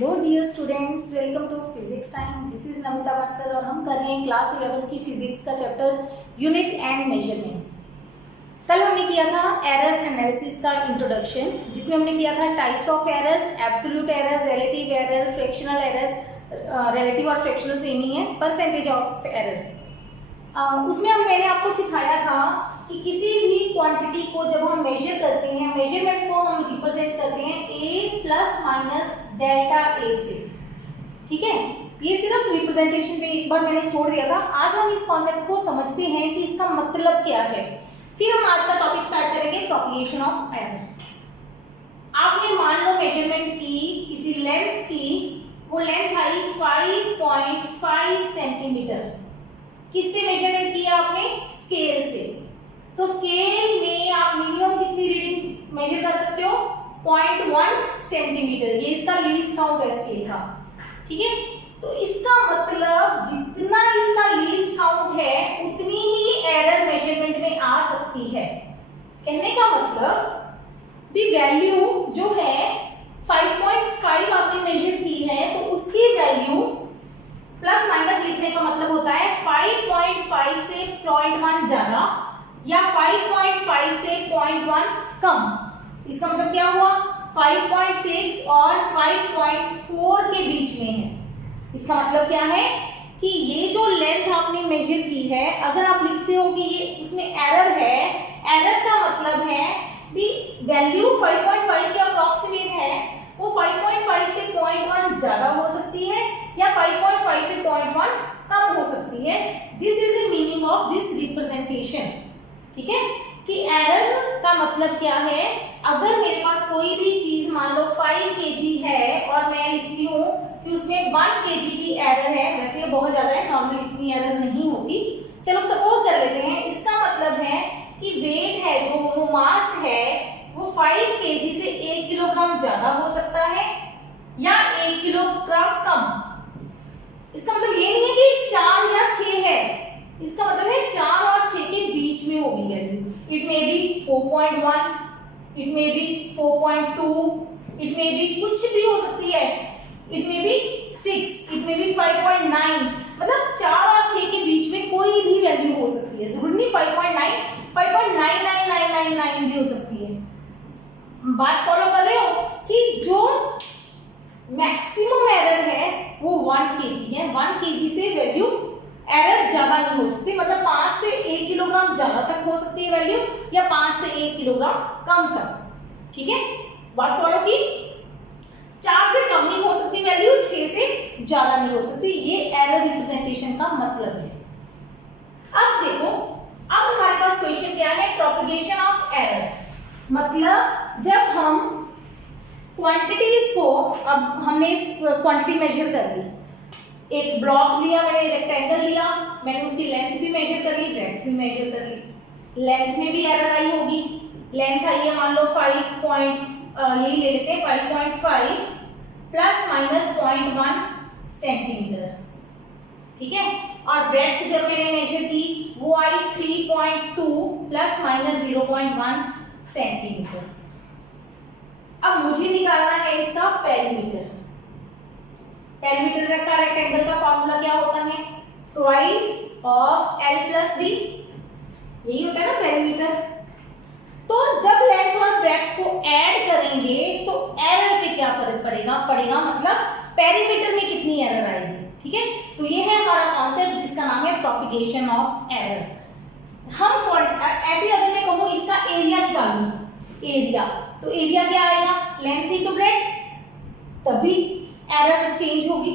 Hello dear students, welcome to physics time. This is Namita Bansal और हम कर रहे हैं क्लास 11 की फिजिक्स का चैप्टर यूनिट एंड मेजरमेंट्स। कल हमने किया था एरर एनालिसिस का इंट्रोडक्शन, जिसमें हमने किया था types of error, absolute error, relative error, fractional error. Relative और फ्रैक्शनल सेम ही है, परसेंटेज ऑफ एरर। उसमें मैंने आपको सिखाया था कि किसी भी क्वांटिटी को जब हम मेजर करते हैं, मेजरमेंट को हम रिप्रेजेंट करते हैं a plus minus delta a से। ठीक है, ये सिर्फ रिप्रेजेंटेशन पे एक बार मैंने छोड़ दिया था। आज हम इस कॉन्सेप्ट को समझते हैं कि इसका मतलब क्या है। फिर हम आज का टॉपिक स्टार्ट करेंगे, प्रोपगेशन ऑफ एरर। आपने मान लो मेजरमेंट की किसी लेंथ की, वो लेंथ आई 5.5 सेंटीमीटर। किससे मेजरमेंट किया आपने? स्केल से। तो स्केल में आप मिनिमम कितनी रीडिंग मेजर कर सकते हो? 0.1 सेंटीमीटर। ये इसका लीस्ट काउंट है स्केल का। ठीक है, तो इसका मतलब जितना इसका लीस्ट काउंट है उतनी ही एरर मेजरमेंट में आ सकती है। कहने का मतलब भी वैल्यू जो है 5.5 आपने मेजर की है, तो उसकी वैल्यू प्लस माइनस लिखने का मतलब होता है 5.5 से 0.1 ज्यादा या 5.5 से 0.1 कम। इसका मतलब क्या हुआ? 5.6 और 5.4 के बीच में है। इसका मतलब क्या है कि ये जो लेंथ आपने मेजर की है, अगर आप लिखते हो कि ये उसमें एरर है, एरर का मतलब है भी वैल्यू 5.5 के अप्रॉक्सीमेट है, वो 5.5 से 0.1 ज्यादा हो सकती है या 5.5 से 0.1 कम हो सकती है। This is the meaning of this representation. ठीक है, कि एरर का मतलब क्या है? अगर मेरे पास कोई भी चीज मान लो 5 kg है और मैं लिखती हूँ कि उसमें 1 kg की एरर है, वैसे ये बहुत ज्यादा है, नॉर्मली इतनी एरर नहीं होती, चलो सपोज कर लेते हैं। इसका मतलब है कि वेट है, जो वो मास है, वो 5 kg से 1 किलोग्राम ज्यादा हो सकता है या 1 किलोग्राम कम। इसका मतलब ये नहीं है कि 4 या 6 है, इसका मतलब है 4 और 6 के बीच में होगी value. It may be 4.1, it may be 4.2, it may be कुछ भी हो सकती है, it may be 6, it may be 5.9। मतलब 4 और 6 के बीच में कोई भी वैल्यू हो सकती है, जरूरी नहीं 5.9, 5.99999 भी हो सकती है। बात फॉलो कर रहे हो कि जो मैक्सिमम एरर है वो 1 kg है। 1 kg से वैल्यू एरर ज्यादा नहीं हो सकती, मतलब 5 से 1 किलोग्राम ज्यादा तक हो सकती है वैल्यू, या 5 से 1 किलोग्राम कम तक। ठीक है, बात फॉलो की। 4 से कम नहीं हो सकती वैल्यू, 6 से ज्यादा नहीं हो सकती। ये एरर रिप्रेजेंटेशन का मतलब है। अब देखो, अब हमारे पास क्वेश्चन क्या है? Propagation of error. मतलब जब हम क्वांटिटीज को, अब हमने क्वांटिटी मेजर कर ली, एक ब्लॉक लिया मैंने, रेक्टेंगल लिया मैंने, उसकी लेंथ भी मेजर कर ली, ब्रेड्थ भी मेजर कर ली। लेंथ में भी एरर आई होगी। लेंथ आई है मान लो 5 यही ले लेते हैं 5.5 प्लस माइनस 0.1 सेंटीमीटर। ठीक है, और ब्रेड्थ जब मैंने मेजर की वो आई 3.2 प्लस माइनस 0.1 सेंटीमीटर। अब मुझे निकालना है इसका पेरीमीटर। पेरीमीटर का रेक्टेंगल का फॉर्मूला क्या होता है? Twice of L plus B, यही होता है ना पेरीमीटर। तो जब लेंथ और ब्रेड्थ को ऐड करेंगे तो एरर पे क्या फर्क पड़ेगा, मतलब पेरीमीटर में कितनी एरर आएगी। ठीक है, तो ये है हमारा कॉन्सेप्ट जिसका नाम है प्रोपगेशन ऑफ एरर। हम ऐसे अगर मैं कहूँ इसका एरिया निकालूं, एरिया, तो एरिया क्या आएगा? लेंथ इनटू ब्रेड्थ, तभी एरर चेंज होगी।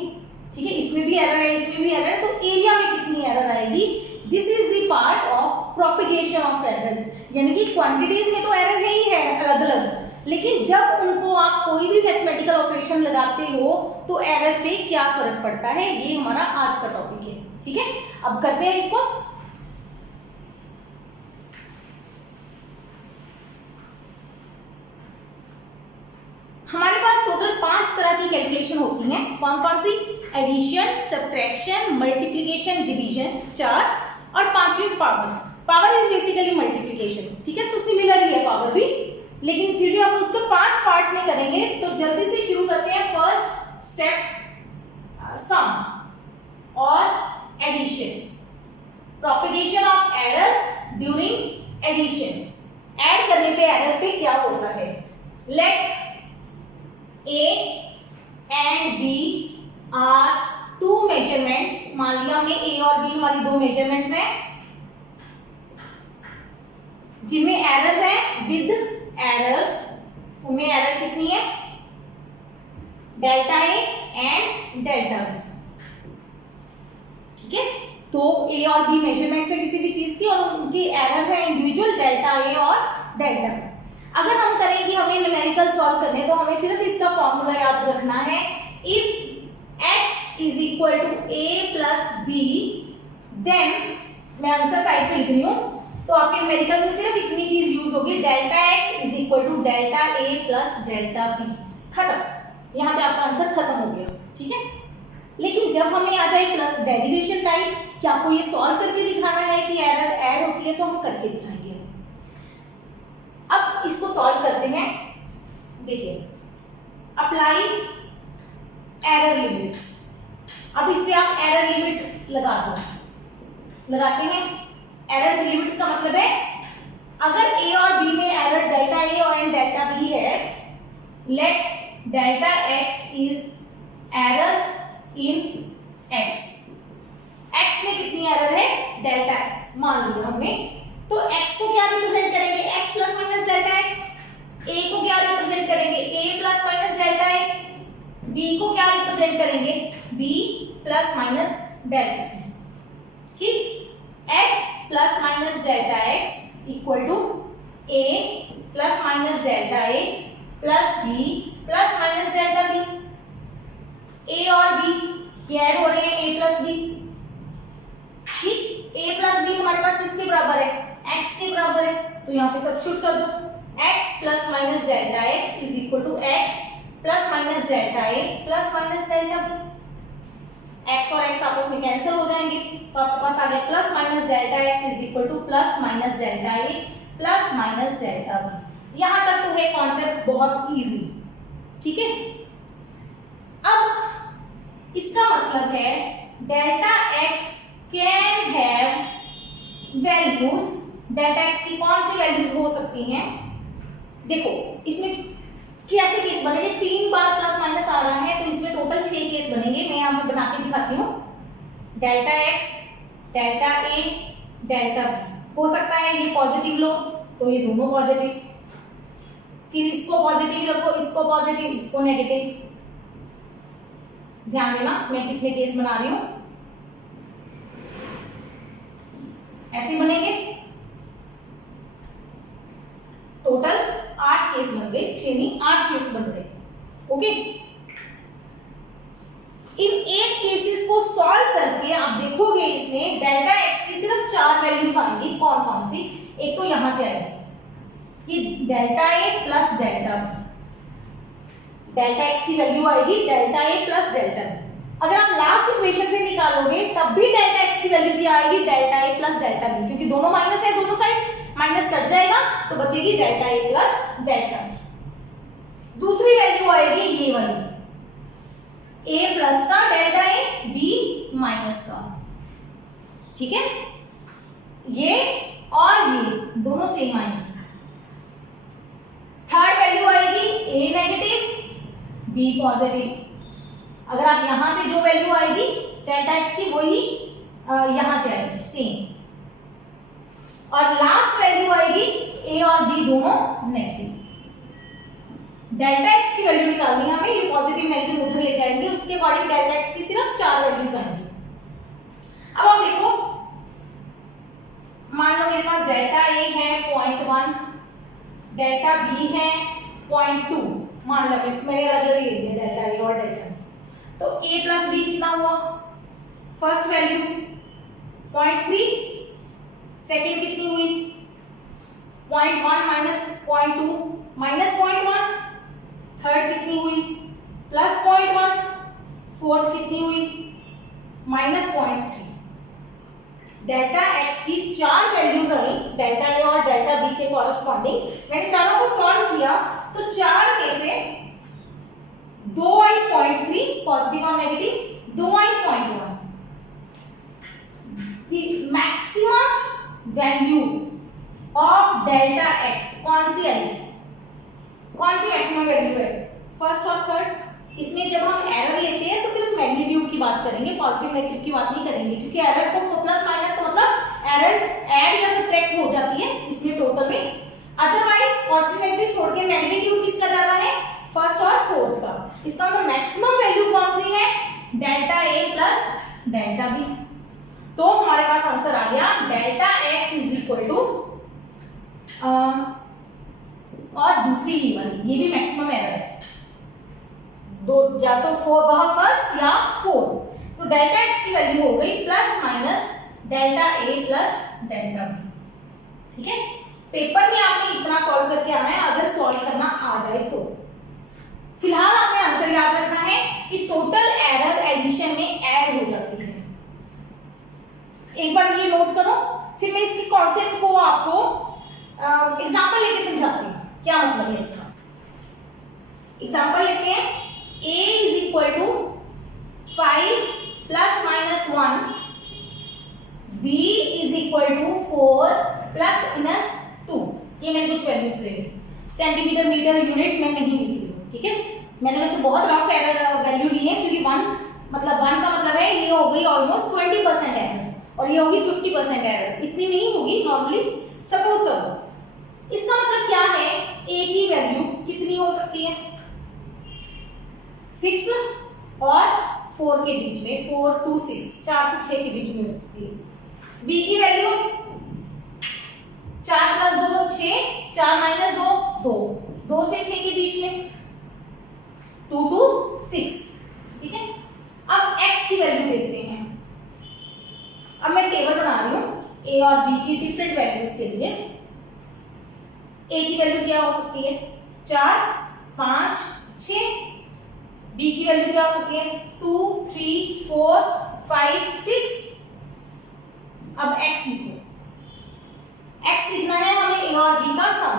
ठीक है, इसमें भी एरर है, इसमें भी एरर है, तो एरिया में कितनी एरर आएगी? This is the part of propagation of error. यानी कि क्वांटिटीज में तो एरर है ही है अलग अलग, लेकिन जब उनको आप कोई भी मैथमेटिकल ऑपरेशन लगाते हो तो एरर पे क्या फर्क पड़ता है, ये हमारा आज का टॉपिक है। ठीक है, अब करते हैं इसको। हमारे पास टोटल 5 तरह की कैलकुलेशन होती हैं। कौन कौन सी? एडिशन, सब्ट्रैक्शन, मल्टीप्लिकेशन, डिवीजन, 4, और 5वीं power. Power is basically multiplication. ठीक है, तो सिमिलर ही है पावर भी, लेकिन फिर भी हम उसको 5 पार्ट्स में करेंगे। तो जल्दी से शुरू करते हैं। फर्स्ट सम और addition, propagation of error during addition, add करने पे एरर पे क्या होता है। Let A and B are two measurements, मान लिया हमने ए और बी हमारी दो मेजरमेंट्स हैं जिनमें एरर्स है विद एरर्स, उनमें एरर कितनी है, delta A and delta B. ठीक है, तो ए और बी मेजरमेंट्स है किसी भी चीज की और उनकी एरर्स है इंडिविजुअल डेल्टा ए और डेल्टा बी। अगर हम करें कि हमें न्यूमेरिकल सॉल्व करने हैं तो हमें सिर्फ इसका फॉर्मूला याद रखना है, if x is equal to a plus B, then मैं आंसर साइड पे लिख रही हूँ, तो आपके न्यूमेरिकल में सिर्फ इतनी चीज यूज होगी, delta x is equal to delta a plus delta B, खत्म। यहाँ पे आपका आंसर खत्म हो गया। ठीक है, लेकिन जब हमें आ जाए प्लस डेरिवेशन टाइप कि आपको ये सॉल्व करके दिखाना है कि एरर ऐड होती है, तो हम करके दिखाएंगे। अब इसको सॉल्व करते हैं। देखिए, अप्लाई एरर लिमिट्स, अब इस पे आप एरर लिमिट्स लगा दो, लगाते हैं। एरर लिमिट्स का मतलब है अगर ए और बी में एरर डेल्टा ए और डेल्टा बी है, let delta X is error in x, x में कितनी एरर है, डेल्टा एक्स मान लिया हमने, तो एक्स को क्या रिप्रेजेंट करेंगे, x plus minus delta x, a को क्या रिप्रेजेंट करेंगे, a plus minus delta a, b को क्या रिप्रेजेंट करेंगे, b plus minus delta a. ठीक, x plus minus delta x equal to a plus minus delta A plus b plus minus delta b। a और b ये add हो रहे हैं, a plus b। ठीक, a प्लस b हमारे पास किसके बराबर है, x के बराबर है, तो यहाँ पे सब्स्टिट्यूट कर दो, x plus minus delta X is equal to x plus minus delta A plus minus delta B. x और x आपस में कैंसिल हो जाएंगे, तो आपके पास आ गया plus minus delta X is equal to plus minus delta A plus minus delta B. यहां तक तो है कॉन्सेप्ट बहुत इजी। ठीक है, अब इसका मतलब है delta x can have values, delta x की कौन सी वैल्यूज हो सकती हैं। देखो इसमें कैसे केस बनेंगे, 3 बार प्लस माइनस आ रहा है तो इसमें टोटल 6 केस बनेंगे। मैं यहाँ पे बना के दिखाती हूँ, delta x, delta A, delta B. हो सकता है ये पॉजिटिव लो तो ये दोनों पॉजिटिव, फिर इसको पॉजिटिव रखो, इसको पॉजिटिव, इसको नेगेटिव। ध्यान देना मैं कितने केस बना रही हूँ, ऐसे बनेंगे। टोटल 8 केस बन गए, 6 नहीं 8 केस बन गए। ओके, इन 8 केसेस को सॉल्व करके आप देखोगे इसमें डेल्टा एक्स की सिर्फ 4 वैल्यूज आएंगी। कौन कौन सी, एक तो यहां से आएगी कि डेल्टा ए plus delta b, delta x की वैल्यू आएगी डेल्टा ए प्लस डेल्टा बी। अगर आप लास्ट इक्वेशन से निकालोगे तब भी डेल्टा एक्स की वैल्यू क्या आएगी, डेल्टा ए प्लस डेल्टा बी, क्योंकि दोनों माइनस है, दोनों साइड माइनस कट जाएगा तो बचेगी delta A plus delta B. दूसरी वैल्यू आएगी ये वाली, ए प्लस का डेल्टा ए, बी माइनस का। ठीक है, ये और ये दोनों सेम आएंगे। थर्ड वैल्यू आएगी ए नेगेटिव, बी पॉजिटिव। अगर आप यहां से जो वैल्यू आएगी डेल्टा एक्स की वही यहां से आएगी सेम, और लास्ट वैल्यू आएगी ए और बी दोनों नेगेटिव। डेल्टा एक्स की वैल्यू निकालनी है हमें, ये पॉजिटिव नेगेटिव उधर ले जाएंगे, उसके अकॉर्डिंग डेल्टा एक्स की सिर्फ 4 वैल्यूज आएंगी। अब आप देखो, मान लो मेरे पास डेल्टा ए है 0.1, डेल्टा बी है 0.2, मान लो मैंने अलग अलग ले लिया डेल्टा ए और डेल्टा बी, तो a प्लस बी कितना हुआ, फर्स्ट वैल्यू 0.3, सेकेंड कितनी हुई 0.1 माइनस 0.2 माइनस 0.1, थर्ड कितनी हुई प्लस 0.1, फोर्थ कितनी हुई माइनस 0.3। डेल्टा एक्स की 4 वैल्यूज आई डेल्टा ए और डेल्टा बी के कॉरस्पॉन्डिंग। मैंने चारों को सॉल्व किया तो 4 में से 2 आई 0.3 पॉजिटिव और negative, 2 I value of delta x कौन सी आएगी, कौन सी मैक्सिमम वैल्यू है, फर्स्ट और थर्ड। इसमें जब हम एरर लेते हैं तो सिर्फ मैग्नीट्यूड की बात करेंगे, पॉजिटिव नेगेटिव की बात नहीं करेंगे, क्योंकि एरर को प्लस माइनस का मतलब एरर ऐड या सब्ट्रैक्ट हो जाती है इसलिए टोटल में। अदरवाइज पॉजिटिव नेगेटिव छोड़ के मैग्नीट्यूड किसका ज्यादा है, फर्स्ट और फोर्थ का। इसका मतलब मैक्सिमम वैल्यू कौन सी है, डेल्टा ए प्लस डेल्टा बी। तो हमारे पास आंसर आ गया delta X is equal to, और दूसरी ही वाली ये भी मैक्सिमम एरर है, दो या तो वह फर्स्ट या फोर्थ। तो डेल्टा एक्स की वैल्यू हो गई प्लस माइनस डेल्टा ए प्लस डेल्टा बी। ठीक है, पेपर में आपने इतना सॉल्व करके आना है अगर सॉल्व करना आ जाए तो। फिलहाल आपने आंसर याद रखना है कि टोटल एरर एडिशन में ऐड हो जाती है। एक बार ये नोट करो, फिर मैं इसकी कॉन्सेप्ट को आपको एग्जांपल लेके समझाती हूँ क्या मतलब है इसका। एग्जांपल लेते हैं, a is equal to 5 plus minus 1, b is equal to 4 plus minus 2। ये मैंने कुछ वैल्यूज ले ली, सेंटीमीटर मीटर यूनिट में नहीं लिख रही हूँ, ठीक है। मैंने वैसे बहुत रफ एरर वैल्यू ली है, क्योंकि 1 का मतलब है ये हो गई ऑलमोस्ट 20% एरर और ये होगी 50% एरर, इतनी नहीं होगी नॉर्मली। सपोज करो, इसका मतलब क्या है, a की वैल्यू कितनी हो सकती है, 6 और 4 के बीच में, 4 to 6, 4 से 6 के बीच में हो सकती है। b की वैल्यू 4 प्लस 2 6, 4 माइनस 2 2, 2 से 6 के बीच में 2 to 6, ठीक है। अब x की वैल्यू देखते हैं। अब मैं टेबल बना रही हूँ a और b की डिफरेंट वैल्यूज के लिए। a की वैल्यू क्या हो सकती है, 4 5 6। b की वैल्यू क्या हो सकती है, 2 3 4 5 6। अब x लिखो, x लिखना है हमें a और b का सम,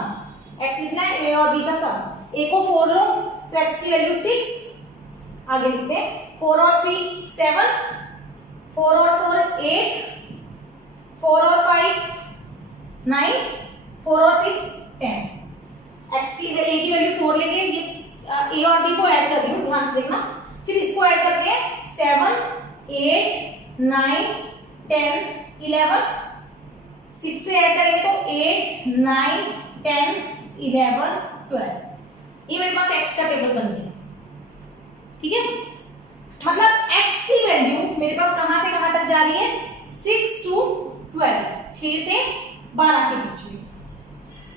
x लिखना है a और b का सम। a को 4 लो तो x की वैल्यू 6, आगे लिखते हैं 4 और 3 7, 4 और 4 8, 4 और 5 9, 4 और 6 10। x की a की वैल्यू 4 लेंगे, ये a और b को ऐड कर रही हूँ, ध्यान से देखना। फिर इसको ऐड करते हैं 7 8 9 10 11, 6 से ऐड करेंगे तो 8 9 10 11 12। ये मेरे पास x का टेबल बन गया, ठीक है। मतलब x की वैल्यू मेरे पास कहां से कहां तक जा रही है, 6 to 12, 6 से 12 के बीच में।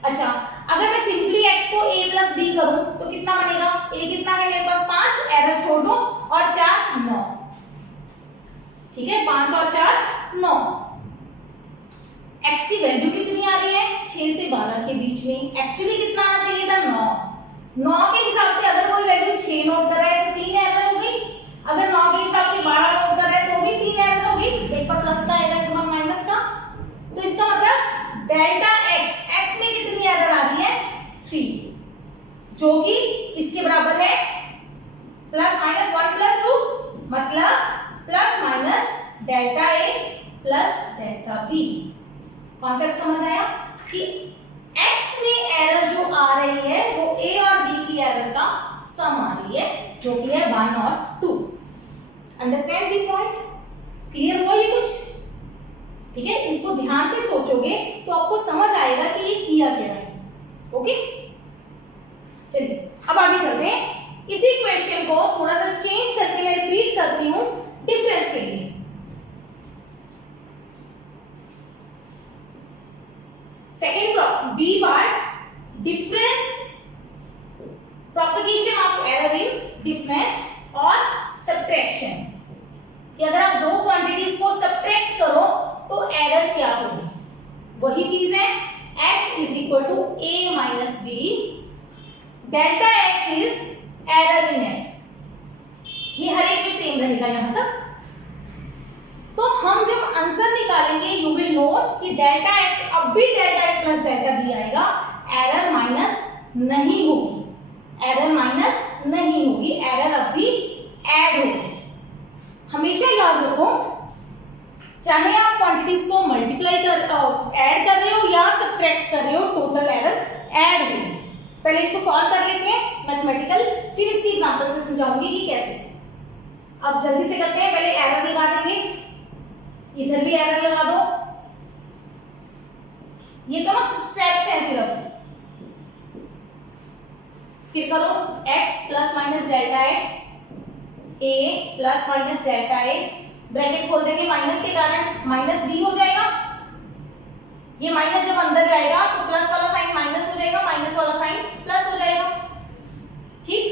अच्छा, अगर मैं सिंपली x को a प्लस b करूं तो कितना बनेगा, a कितना है मेरे पास 5, एरर छोड़ दो, और 4 9, ठीक है। 5 और 4 9। x की वैल्यू कितनी आ रही है, 6 से 12 के बीच में। एक्चुअली कितना आना चाहिए था, 9 के हिसाब से अगर कोई वैल्यू 6 नोट कर रहा है तो 3 एरर हो गई, अगर 9 के हिसाब से 12 नोट कर रहा है तो भी 3 एरर हो गई, एक पर प्लस का आएगा एक पर माइनस का। तो इसका मतलब डेल्टा x में कितनी एरर आ रही है, 3, जो कि इसके बराबर है प्लस माइनस 1 प्लस 2, मतलब plus minus delta a plus delta b। Concept समझ आया कि x में एरर जो आ रही है वो a और b की एरर का सम आ रही है, जो कि है 1 और 2। अंडरस्टैंड द पॉइंट, क्लियर हुआ ये कुछ, ठीक है। इसको ध्यान से सोचोगे तो आपको समझ आएगा कि ये किया क्या है, ओके। चलिए अब आगे चलते हैं। इसी क्वेश्चन को थोड़ा सा चेंज करके मैं रिपीट करती हूँ डिफरेंस के लिए। Second B part, difference, propagation of error in difference और सब्ट्रैक्शन, कि अगर आप दो क्वांटिटीज को सब्ट्रैक्ट करो तो एरर क्या होगी। वही चीज है, x is equal to a minus b, delta x is error in x। ये हर एक में सेम रहेगा यहां तक। तो हम जब आंसर निकालेंगे यू विल नोट कि डेल्टा x अब भी delta a plus delta b आएगा, एरर माइनस नहीं होगी, एरर माइनस नहीं होगी, एरर अब भी ऐड होगी। हमेशा याद रखो, चाहे आप क्वांटिटी क्वांटिटीज को मल्टीप्लाई कर ऐड कर रहे हो या सब्ट्रैक्ट कर रहे हो, टोटल एरर ऐड होगी। पहले इसको सॉल्व कर लेते हैं मैथमेटिकल, फिर इसकी एग्जांपल से समझाऊंगी कि कैसे। अब जल्दी से करते हैं, पहले एरर लगा देंगे, इधर भी एरर लगा दो। ये तो ना स्टेप्स हैं सिर्फ। फिर करो x plus minus delta x, a plus minus delta a, bracket खोल देंगे, माइनस के कारण माइनस b हो जाएगा। ये माइनस जब अंदर जाएगा तो प्लस वाला साइन माइनस हो जाएगा, माइनस वाला साइन प्लस हो जाएगा। ठीक,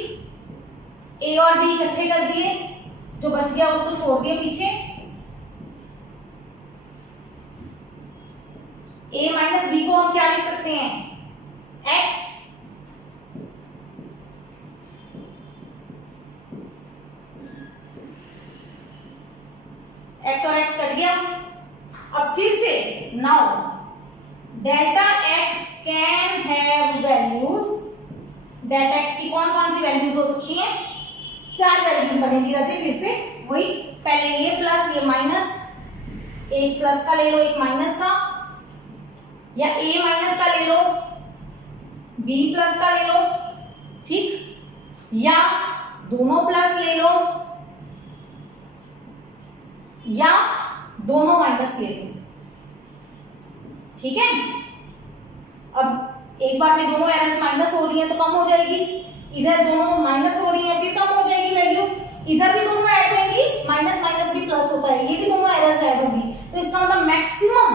a और b इकट्ठे कर दिए, जो बच गया उसको छोड़ दिए पीछे। a माइनस b को हम क्या लिख सकते हैं, x x और x कट गया। अब फिर से now delta x can have values, delta x की कौन कौन सी वैल्यूज हो सकती हैं, 4 वैल्यूज बनेगी रजे। फिर से वही, पहले ये प्लस ये माइनस, एक प्लस का ले लो एक माइनस का, या a माइनस का ले लो, b प्लस का ले लो, ठीक, या दोनों प्लस ले लो, या दोनों माइनस ले लो। ठीक है, अब एक बार में दोनों एरर्स माइनस हो रही हैं तो कम हो जाएगी, इधर दोनों माइनस हो रही हैं फिर कम हो जाएगी वैल्यू, इधर भी दोनों ऐड होंगी, माइनस माइनस भी प्लस होता है, ये भी दोनों एरर्स ऐड होंगी। तो इसका मतलब मैक्सिमम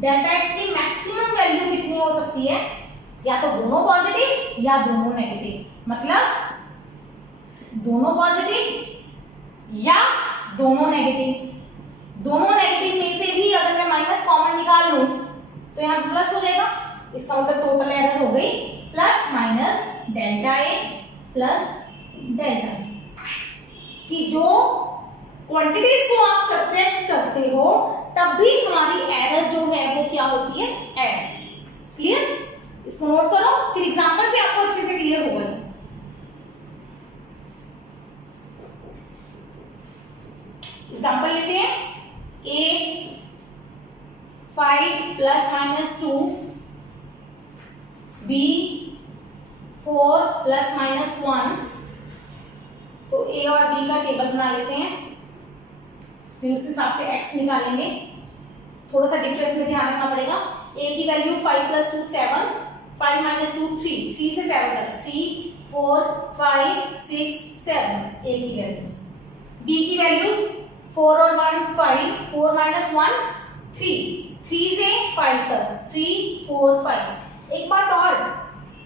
डेल्टा एक्स की मैक्सिमम वैल्यू कितनी हो सकती है, या तो दोनों पॉजिटिव या दोनों नेगेटिव, मतलब दोनों पॉजिटिव या दोनों नेगेटिव। दोनों नेगेटिव में से भी अगर मैं माइनस कॉमन निकाल लूं तो यहाँ प्लस हो जाएगा, इसका मतलब टोटल एरर हो गई प्लस माइनस डेल्टा ए प्लस डेल्टा बी। कि जो क्वांटिटीज को आप सब्ट्रैक्ट करते हो तब भी हमारी एरर जो है वो क्या होती है, ऐड। क्लियर, इसको नोट करो, फिर एग्जांपल से आपको अच्छे से क्लियर होगा। एग्जांपल लेते हैं, a 5 plus minus 2, b 4 plus minus 1। तो a और b का टेबल बना लेते हैं, फिर उस हिसाब से x निकालेंगे। थोड़ा सा डिफरेंस में ध्यान रखना पड़ेगा। a की वैल्यू 5 प्लस 2 7, 5 माइनस 2 3, 3 से 7 तक 3 4 5 6 7 a की वैल्यूज। b की वैल्यूज 4 और 1 5, 4 माइनस 1 3, 3 से 5 तक 3 4 5। एक बात और,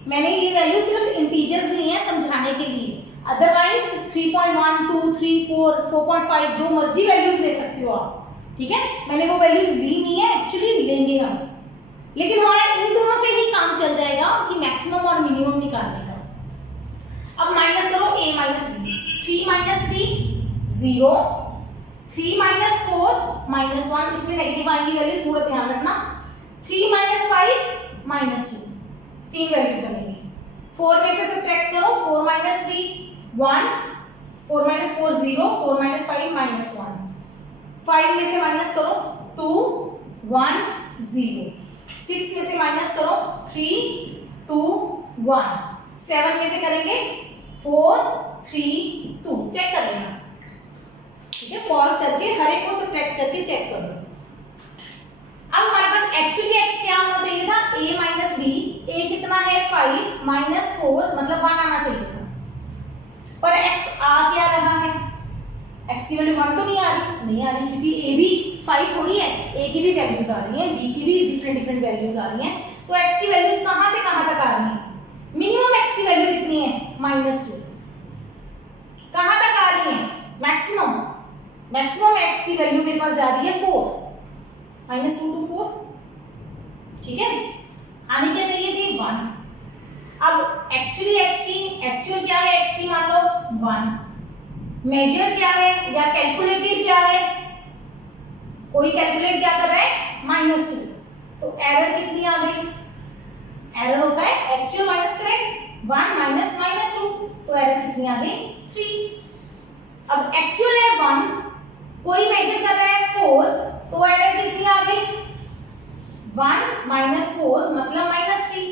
मैंने ये वैल्यू सिर्फ इंटीजर्स ली हैं समझाने के लिए, अदरवाइज 3.1 2 3 4 4.5 जो मर्जी वैल्यूज ले सकती हो आप। ठीक है, मैंने वो वैल्यूज ली नहीं है, एक्चुअली लेंगे हम, लेकिन हमारा इन दोनों से ही काम चल जाएगा कि मैक्सिमम और मिनिमम निकालने का। अब माइनस करो a minus b, 3 minus 3 0, 3 minus 4 minus 1, इसमें नेगेटिव आएंगी वैल्यूज, थोड़ा ध्यान रखना। 3 माइनस 5 माइनस 2, 3 वैल्यूज बनेगी। 4 में से सब्ट्रैक्ट करो, 4 माइनस 3 1, 4 माइनस 4 0, 4 माइनस 5 माइनस 1। 5 में से माइनस करो 2 1 0, 6 में से माइनस करो 3 2 1, 7 में से करेंगे 4 3 2। चेक कर लेना, ठीक है, पॉज करके हर एक को सब्ट्रैक्ट करके चेक करो। अब हमारे पास एक्चुअली x क्या होना चाहिए था, a माइनस b। a कितना है 5 माइनस 4 मतलब 1 आना चाहिए था, पर x आ क्या रहा है, x की वैल्यू 1 तो नहीं आ रही क्योंकि a भी 5 थोड़ी है, a की भी वैल्यूज आ रही हैं, b की भी डिफरेंट वैल्यूज आ रही हैं। तो x की वैल्यूज कहां से कहां तक आ रही हैं, मिनिमम x की वैल्यू कितनी है -2, कहां तक आ रही है मैक्सिमम x की वैल्यू मेरे पास जा रही है 4, -2 to 4। ठीक है, आनी क्या चाहिए थी 1। अब एक्चुअली एक्चुअल क्या है x की, मान लो 1। मेजर क्या है या कैलकुलेटेड क्या है, कोई कैलकुलेट क्या कर रहा है -2। तो एरर कितनी आ गई, एरर होता है एक्चुअल माइनस करेक्ट, 1 माइनस -2, तो एरर कितनी आ गई 3। अब एक्चुअल है 1, कोई मेजर कर रहा है 4, तो एरर कितनी आ गई 1 माइनस 4 मतलब -3।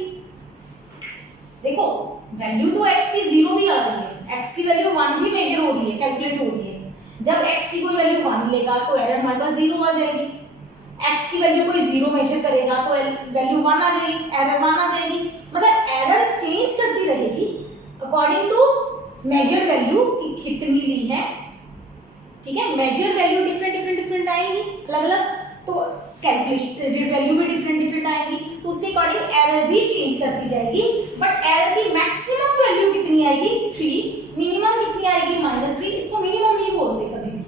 देखो वैल्यू तो x की 0 भी आ रही है, x की वैल्यू 1 भी मेजर हो रही है, कैलकुलेट हो रही है। जब x की कोई वैल्यू 1 लेगा तो एरर हमारे पास 0 आ जाएगी, x की वैल्यू कोई 0 मेजर करेगा तो वैल्यू 1 आ जाएगी, एरर 1 आ जाएगी। मतलब एरर चेंज करती रहेगी अकॉर्डिंग टू मेजर्ड वैल्यू कि कितनी ली है, ठीक है। मेजर्ड वैल्यू डिफरेंट आएगी अलग अलग, तो कैलकुलेटेड वैल्यू भी डिफरेंट आएगी, तो उसके अकॉर्डिंग एरर भी चेंज करती जाएगी। बट एरर की मैक्सिमम वैल्यू कितनी आएगी 3, मिनिमम कितनी आएगी -3। इसको मिनिमम नहीं बोलते कभी भी,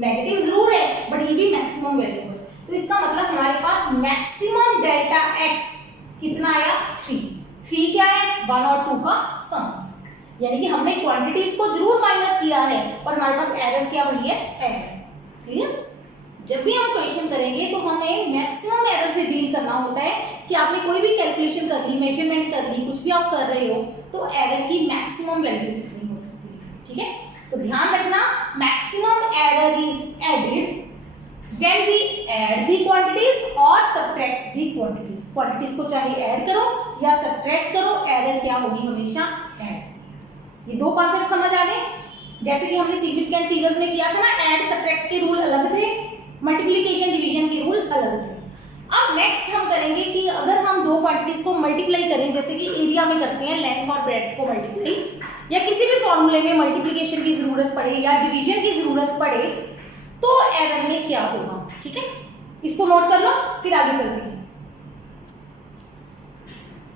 नेगेटिव जरूर है बट ये भी मैक्सिमम वैल्यू है। तो इसका मतलब हमारे पास मैक्सिमम डेल्टा x कितना आया 3 क्या है 1 और 2 का सम, यानी कि हमने क्वांटिटीज को जरूर माइनस किया है पर हमारे पास एरर क्या हुई है एरर। क्लियर? जब भी हम क्वेश्चन करेंगे तो हमें मैक्सिमम एरर से डील करना होता है कि आपने कोई भी कैलकुलेशन कर ली, मेजरमेंट कर ली, कुछ भी आप कर रहे हो तो एरर की मैक्सिमम वैल्यू कितनी हो सकती है, ठीक है। तो ध्यान रखना maximum error is added when we add the quantities और subtract the quantities। quantities को चाहे ऐड करो या सब्ट्रैक्ट करो, एरर क्या होगी हमेशा ऐड। ये दो कॉन्सेप्ट समझ आ गए। जैसे कि हमने सिग्निफिकेंट फिगर्स में किया था ना, ऐड सब्ट्रैक्ट के रूल अलग थे, मल्टीप्लिकेशन डिवीजन के रूल अलग थे। अब नेक्स्ट हम करेंगे कि अगर हम दो क्वांटिटीज को मल्टीप्लाई करें, जैसे कि एरिया में करते हैं लेंथ और ब्रेड्थ को मल्टीप्लाई, या किसी भी फॉर्मूले में मल्टीप्लिकेशन की जरूरत पड़े या डिवीजन की जरूरत पड़े तो एरर में क्या होगा, ठीक है। इसको नोट कर लो फिर आगे चलते हैं।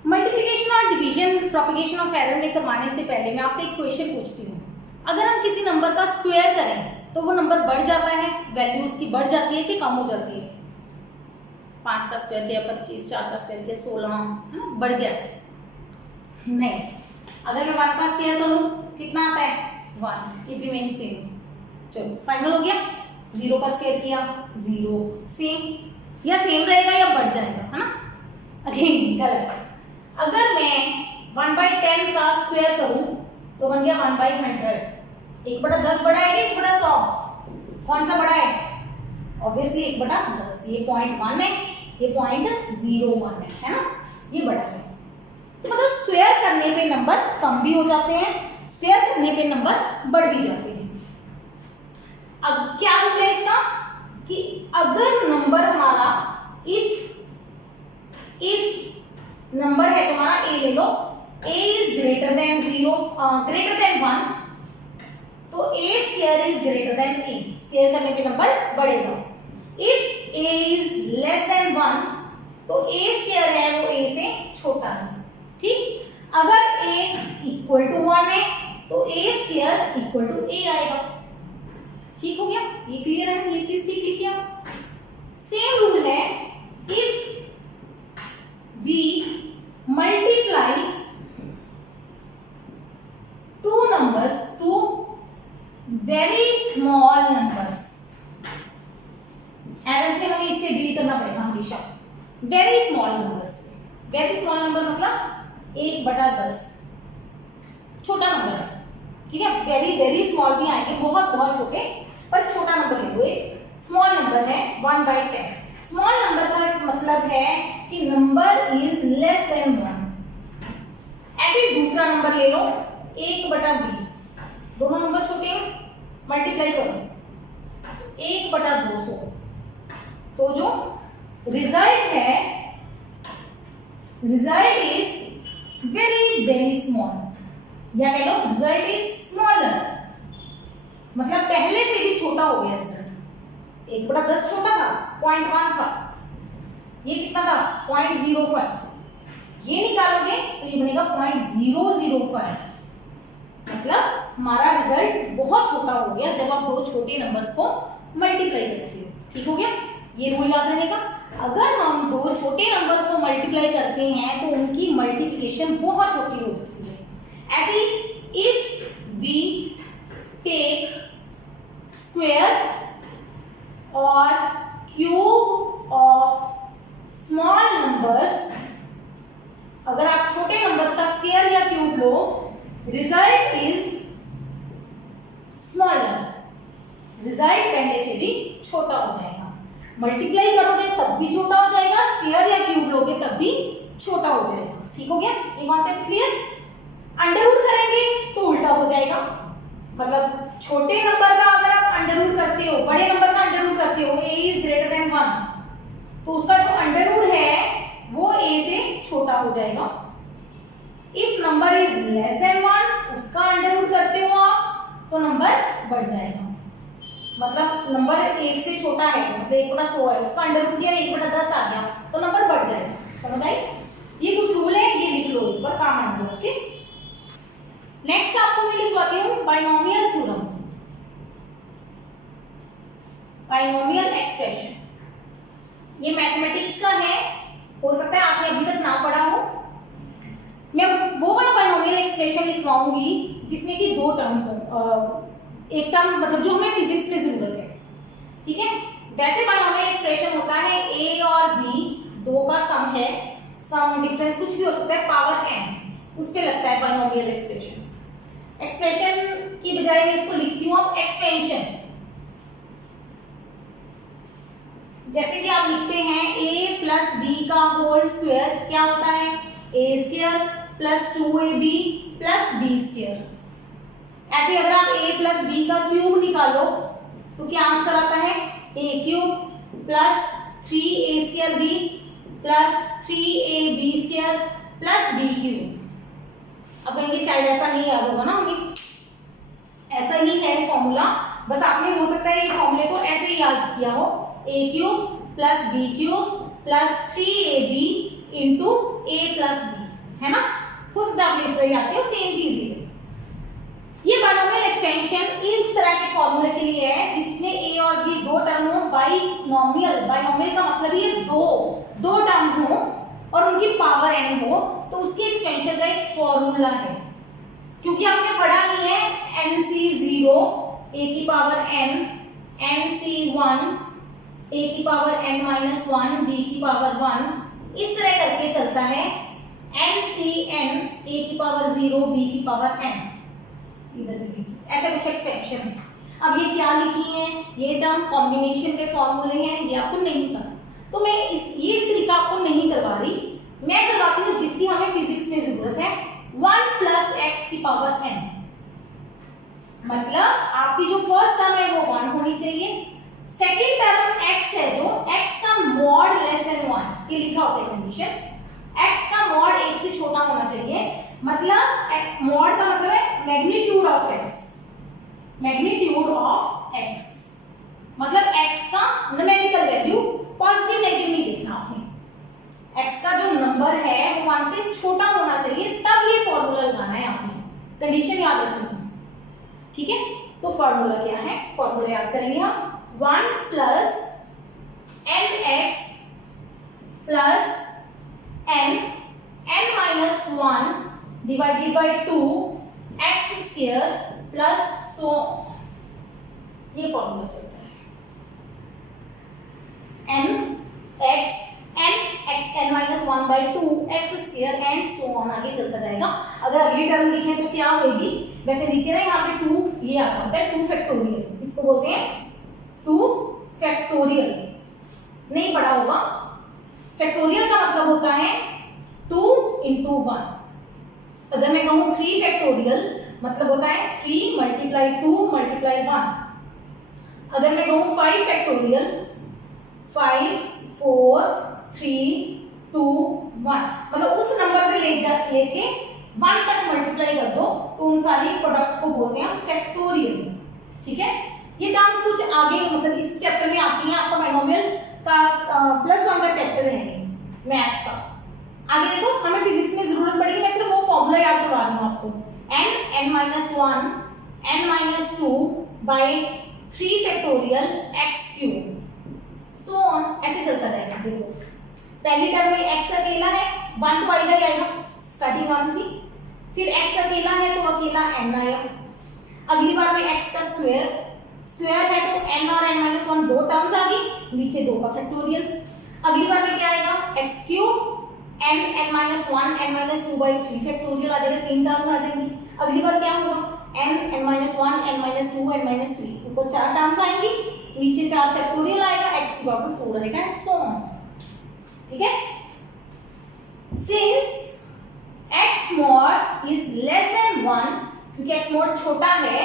मल्टीप्लिकेशन और डिवीजन प्रोपगेशन ऑफ एरर में करवाने से पहले मैं आपसे एक क्वेश्चन पूछती हूँ। अगर हम किसी नंबर का स्क्वायर करें तो वो नंबर बढ़ जाता है, वैल्यू उसकी बढ़ जाती है कि कम हो जाती है? 5 का स्क्वायर किया 25, 4 का स्क्वायर किया 16, है ना, बढ़ गया? नहीं। अगर मैं 1 का स्क्वायर करूँ कितना आता है 1, इट रिमेन सेम। चलो फाइनल हो गया। 0 का स्क्वायर किया 0, सेम, या सेम रहेगा या बढ़ जाएगा, है ना। अगेन गलत। अगर मैं 1/10 का स्क्वायर करूं तो बन गया 1/100। 1/10 बड़ा है कि 1/100? कौन सा बड़ा है? ऑब्वियसली 1/10। ये 0.1 है, ये 0.01 है ना, ये बड़ा है। तो मतलब स्क्वायर करने पे नंबर कम भी हो जाते हैं, स्क्वायर करने पे नंबर बढ़ भी जाते हैं। अब क्या रूल है इसका कि अगर नंबर हमारा इफ नंबर है तुम्हारा a ले लो, a is greater than 0 greater than 1 तो a square is greater than a, square करने पे नंबर बढ़ेगा। If a is less than 1 तो a स्क्वायर है वो a से छोटा है, ठीक। अगर a इक्वल टू 1 है तो a square equal to a आएगा। ठीक हो गया? ये क्लियर है? ये चीज ठीक लिखिए आप। सेम रूल है, if we multiply two numbers, two very small numbers, errors में हमें इससे डील करना पड़ेगा हमेशा। Very small numbers, very small number मतलब 1/10, छोटा नंबर है, ठीक है। वेरी वेरी स्मॉल भी आएंगे, बहुत बहुत छोटे, पर छोटा नंबर ले लो। एक स्मॉल नंबर है 1/10। स्मॉल नंबर का मतलब है कि नंबर इज लेस देन 1। ऐसे दूसरा नंबर ले लो 1/20, दोनों नंबर छोटे हैं, मल्टीप्लाई करो 1/200, तो जो रिजल्ट है, result is very very small, या कह लो रिजल्ट इज स्मॉलर, मतलब पहले से भी छोटा हो गया रिजल्ट। 1/10 छोटा था, 0.1 था, ये कितना था 0.05, ये निकालोगे तो ये बनेगा 0.005, मतलब हमारा रिजल्ट बहुत छोटा हो गया जब आप दो छोटे नंबर्स को मल्टीप्लाई करते हो। ठीक हो गया? ये रूल याद रहेगा। अगर हम दो छोटे नंबर्स को मल्टीप्लाई करते हैं तो उनकी मल्टीप्लिकेशन बहुत छोटी हो सकती है। ऐसे ही इफ वी टेक स्क्वायर और क्यूब ऑफ स्मॉल नंबर्स, अगर आप छोटे नंबर्स का स्क्वायर या cube low, result is smaller, result पहले से भी छोटा हो जाएगा। मल्टीप्लाई करोगे तब भी छोटा हो जाएगा, स्क्वायर या क्यूब लोगे तब भी छोटा हो जाएगा। ठीक हो गया, ये कॉन्सेप्ट क्लियर। अंडर रूट करेंगे तो उल्टा हो जाएगा, मतलब छोटे नंबर का अगर आप अंडर रूट करते हो, बड़े नंबर का अंडर रूट करते हो, a इज ग्रेटर देन 1, तो उसका जो अंडर रूट है वो a से छोटा हो जाएगा। If number is less than 1, उसका अंडर रूट करते हो आप तो नंबर बढ़ जाएगा, मतलब नंबर 1 से छोटा है, मतलब 1/100 है, उसका अंडर रूट किया 1/10 आ गया तो नंबर बढ़ जाएगा। समझ आई? ये कुछ रूल है, ये लिख लो, ऊपर काम आएंगे। ओके, नेक्स्ट आपको मैं लिखवाती हूँ बाइनोमियल थ्योरम, बाइनोमियल एक्सप्रेशन। ये मैथमेटिक्स का है, हो सकता है आपने अभी तक ना पढ़ा हो। मैं वो वाला बाइनोमियल एक्सप्रेशन लिखवाऊंगी जिसमें कि दो टर्म्स हो, एक टर्म मतलब जो हमें फिजिक्स में जरूरत है। ठीक है, वैसे बाइनोमियल एक्सप्रेशन होता है a और b दो का सम है, सम डिफरेंस कुछ भी हो सकता है, पावर n, उस पे लगता है बाइनोमियल एक्सप्रेशन। एक्सप्रेशन की बजाय मैं इसको लिखती हूँ अब एक्सपेंशन। जैसे कि आप लिखते हैं a प्लस बी का होल स्क्वायर क्या होता है, a square plus 2ab plus b square. ऐसे अगर आप a प्लस b का क्यूब निकालो तो क्या आंसर आता है, a cube plus 3a square b plus 3ab square plus b cube. अब कहेंगे शायद ऐसा नहीं याद होगा ना हमें, ऐसा ही है फॉर्मूला, बस आपने हो सकता है ये फॉर्मूले को ऐसे ही याद किया हो, a cube plus b cube plus 3ab into a plus b, है ना, हो सकता है आपने इस तरह याद किया, सेम चीज ही है। ये बाइनोमियल एक्सपेंशन इस तरह के फॉर्मूले के लिए है जिसमें a और b दो टर्म हो, बाइनोमियल, बाइनोमियल का मतलब ये दो टर्म्स हो और उनकी पावर n हो, तो उसके एक्सपेंशन का एक फॉर्मूला है। क्योंकि आपने पढ़ा नहीं है nc0 a की पावर n, nc1 a की पावर n-1 b की पावर 1, इस तरह करके चलता है ncn a की पावर 0 b की पावर n, इधर भी ऐसा कुछ एक्सपेंशन है। अब ये क्या लिखी है, ये टर्म कॉम्बिनेशन के फॉर्मूले हैं, ये आपको नहीं पता, तो मैं ये तरीका आपको नहीं करवा रही, मैं करवाती हूँ जिसकी हमें फिजिक्स में जरूरत है, 1 प्लस एक्स की पावर n। मतलब आपकी जो फर्स्ट टर्म है वो 1 होनी चाहिए, सेकंड टर्म x है जो x का मॉड लेस देन 1, ये लिखा होता है कंडीशन, x का मॉड 1 से छोटा होना चाहिए, मतलब मॉड का मतलब है magnitude of x, magnitude of x मतलब x का न्यूमेरिकल वैल्यू, पॉजिटिव नेगेटिव नहीं देखना आपने, x का जो नंबर है वो 1 से छोटा होना चाहिए, तब ये फॉर्मूला लगाना है आपने, कंडीशन याद रखनी है। ठीक है, तो फॉर्मूला क्या है, फॉर्मूला याद करेंगे हम, 1 plus nx plus n-1 divided by 2 x square plus so, ये फॉर्मूला चलता है n-1 by 2 x square and so on, आगे चलता जाएगा। अगर अगली टर्म लिखें तो क्या होगी, वैसे नीचे ना यहाँ पे 2 ये आता होता है 2 फैक्टोरियल, इसको बोलते हैं 2 फैक्टोरियल, नहीं पढ़ा होगा। फैक्टोरियल का मतलब होता है 2 into 1। अगर मैं कहूँ 3 फैक्टोरियल मतलब होता है 3 मल्टीप्लाई 2 मल्टीप्लाई 1। अगर मैं कहूँ 5 फैक्टोरियल 5 4 3 2 1, मतलब उस नंबर से लेके 1 तक मल्टीप्लाई कर दो तो उन सारी प्रोडक्ट को बोलते हैं फैक्टोरियल। ठीक है, ये टर्म्स कुछ आगे मतलब इस चैप्टर में आती हैं, आपका बाइनोमियल का +1 का चैप्टर है मैथ्स का। आगे देखो हमें फिजिक्स में जरूरत पड़ेगी, मैं सिर्फ वो फॉर्मूला याद करवा रही हूँ आपको, n-1 n-2 by 3 factorial x cube so on, ऐसे चलता रहेगा। देखो पहली टर्म में x अकेला है, 1 तो आएगा ही आएगा, स्टार्टिंग 1 थी, फिर x अकेला है तो अकेला n आएगा, अगली बार में x का स्क्वायर है तो n और n-1 दो टर्म्स आ गई, नीचे 2 का फैक्टोरियल। अगली बार में क्या आएगा x cube n-1 n-2 by 3 factorial आ जाएगा, 3 टर्म्स आ जाएंगी। अगली बार क्या होगा n-1 n-2 n-3, ऊपर 4 टर्म्स आएंगी, नीचे 4 फैक्टोरियल आएगा, x की पावर 4 आएगा एंड सो ऑन। ठीक है, since x mod is less than 1, क्योंकि x mod छोटा है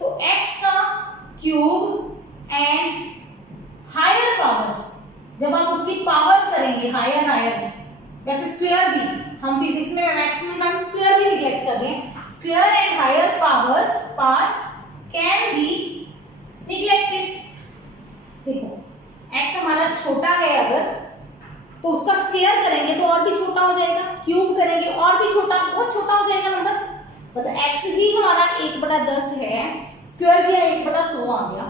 तो x का क्यूब एंड हायर पावर्स, जब आप उसकी पावर्स करेंगे हायर हायर, वैसे स्क्वायर भी हम फिजिक्स में मैक्सिमम टाइम स्क्वायर भी निगलेक्ट कर दें, square and higher powers pass can be neglected. देखो x हमारा छोटा है अगर, तो उसका स्क्वायर करेंगे तो और भी छोटा हो जाएगा, क्यूब करेंगे और भी छोटा, बहुत छोटा हो जाएगा नंबर। मतलब x ही हमारा 1/10 है, स्क्वायर किया 1/100 आ गया,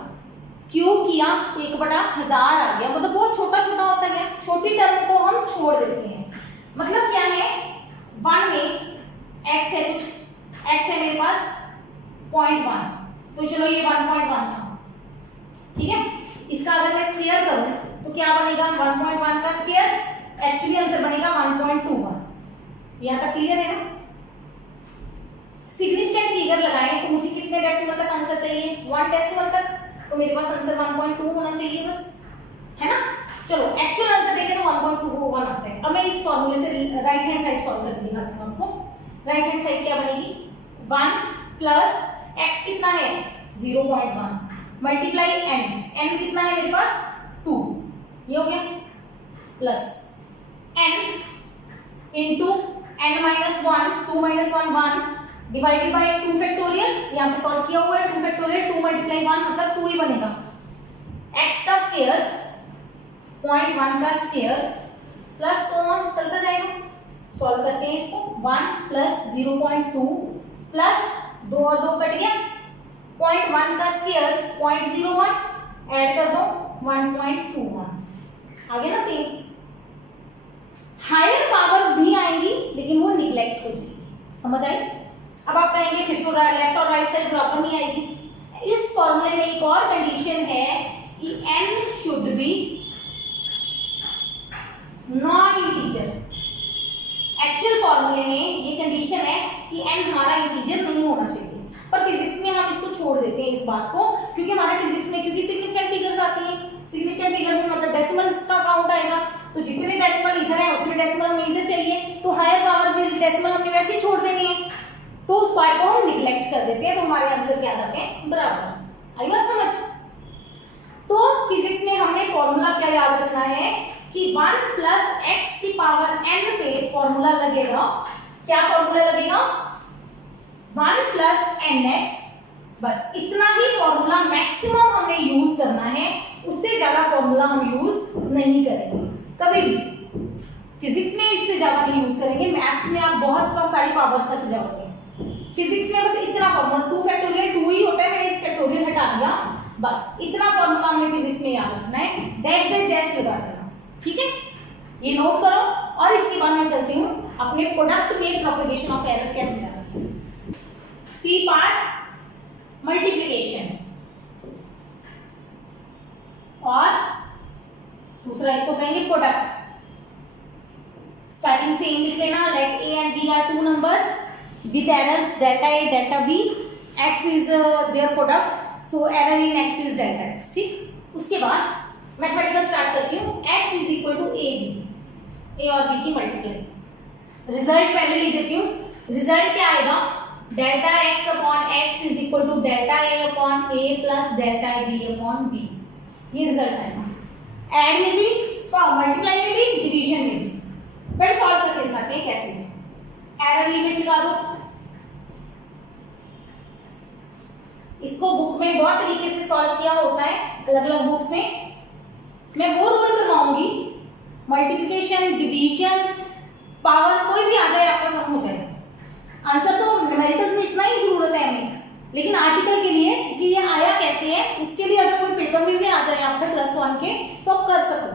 क्यूब किया 1/1000 आ गया, मतलब बहुत छोटा छोटा होता गया। छोटी टर्म को हम छोड़ देते हैं। मतलब क्या है, 1 में x है, कुछ x है मेरे पास 0.1, तो चलो ये 1.1 था। ठीक है, इसका अगर मैं स्क्वायर करूं तो क्या बनेगा, 1.1 का स्क्वायर, एक्चुअली आंसर बनेगा 1.21। यहां तक क्लियर है ना। सिग्निफिकेंट फिगर लगाएं तो मुझे कितने डेसिमल तक आंसर चाहिए, 1 डेसिमल तक, तो मेरे पास आंसर 1.2 होना चाहिए बस, है ना। चलो एक्चुअल आंसर देखें तो 1.21 आता है। अब मैं इस फॉर्मूले से राइट हैंड साइड सॉल्व करके दिखाती हूं आपको। राइट हैंड साइड क्या बनेगी, 1 प्लस x कितना है 0.1 मल्टीप्लाई n कितना है मेरे पास 2, ये हो गया, plus n into n minus 1, 2 minus 1 1 divided by 2 factorial, यहाँ पे सॉल्व किया हुआ है 2 फैक्टोरियल, 2 मल्टीप्लाई 1 मतलब 2 ही बनेगा। x का स्क्वायर 0.1 का स्क्वायर प्लस सो ऑन चलता जाएगा। सॉल्व करते हैं इसको, 1 प्लस 0.2 प्लस 2 और 2 कट गया, 0.1 का स्क्वायर 0.01 ऐड कर दो 1.21 आ गया ना सेम। हायर पावर्स भी आएंगी लेकिन वो निगलेक्ट हो जाएगी, समझ आई। अब आप कहेंगे फिर तो लेफ्ट और राइट साइड बराबर नहीं आएगी। इस फॉर्मूले में एक और कंडीशन है कि n should be non integer. Actual फॉर्मूले में ये कंडीशन है कि n हमारा इंटीजर नहीं होना चाहिए, पर फिजिक्स में हम इसको छोड़ देते हैं इस बात को, क्योंकि हमारे फिजिक्स में क्योंकि सिग्निफिकेंट फिगर्स आती हैं, सिग्निफिकेंट फिगर्स में मतलब डेसिमल्स का काउंट आएगा, तो जितने डेसिमल इधर है उतने डेसिमल हमें इधर चाहिए, तो हायर पावर्स वाली डेसिमल हमने वैसे ही छोड़ देनी है, तो उस पार्ट को हम निगलेक्ट कर देते हैं, तो हमारे आंसर क्या आ जाते हैं बराबर। आई बात समझ। तो फिजिक्स में हमने फॉर्मूला क्या याद रखना है कि 1 प्लस x की पावर n पे फॉर्मूला लगेगा, क्या फॉर्मूला लगेगा 1 प्लस nx, बस इतना ही फॉर्मूला मैक्सिमम हमने यूज करना है, उससे ज्यादा फॉर्मूला हम यूज नहीं करेंगे कभी भी। फिजिक्स में इससे ज्यादा नहीं यूज करेंगे, मैथ्स में आप बहुत सारी पावर्स तक जाओगे, फिजिक्स में बस इतना फॉर्मूला 2 फैक्टोरियल 2 ही होता है, मैंने 1 फैक्टोरियल हटा दिया, बस इतना फॉर्मूला हमने फिजिक्स में याद रखना है, डैश डैश डैश लगा देना, ठीक है, ये नोट करो। और इसके बाद मैं चलती हूँ अपने प्रोडक्ट में प्रोपगेशन ऑफ एरर कैसे जाना है। सी पार्ट मल्टीप्लिकेशन, और दूसरा इसको कहेंगे प्रोडक्ट। स्टार्टिंग से लिख लेना, late a and b are 2 numbers with errors delta a delta b, x is their product, so error in x is delta x, ठीक। उसके बाद मैथमेटिकल स्टार्ट करती हूँ, x is equal to a और b की multiply. Result पहले लिख देती हूँ, रिजल्ट क्या आएगा, delta x upon x is equal to delta a upon a plus delta b upon b, ये रिजल्ट आएगा। ऐड में भी, मल्टीप्लाई में भी, डिवीजन में भी। पहले सॉल्व करके दिखाते हैं कैसे। एरर लिमिट लगा दो, इसको बुक में बहुत तरीके से सॉल्व किया होता है, अलग अलग बुक्स में। मैं वो रूल करवाऊंगी, मल्टीप्लिकेशन डिवीजन पावर कोई भी आ जाए आपका सब हो जाएगा। आंसर तो न्यूमेरिकल्स में इतना ही जरूरत है हमें, लेकिन आर्टिकल के लिए कि ये आया कैसे है, उसके लिए अगर कोई पेपर में आ जाए आपको +1 के, तो आप कर सको,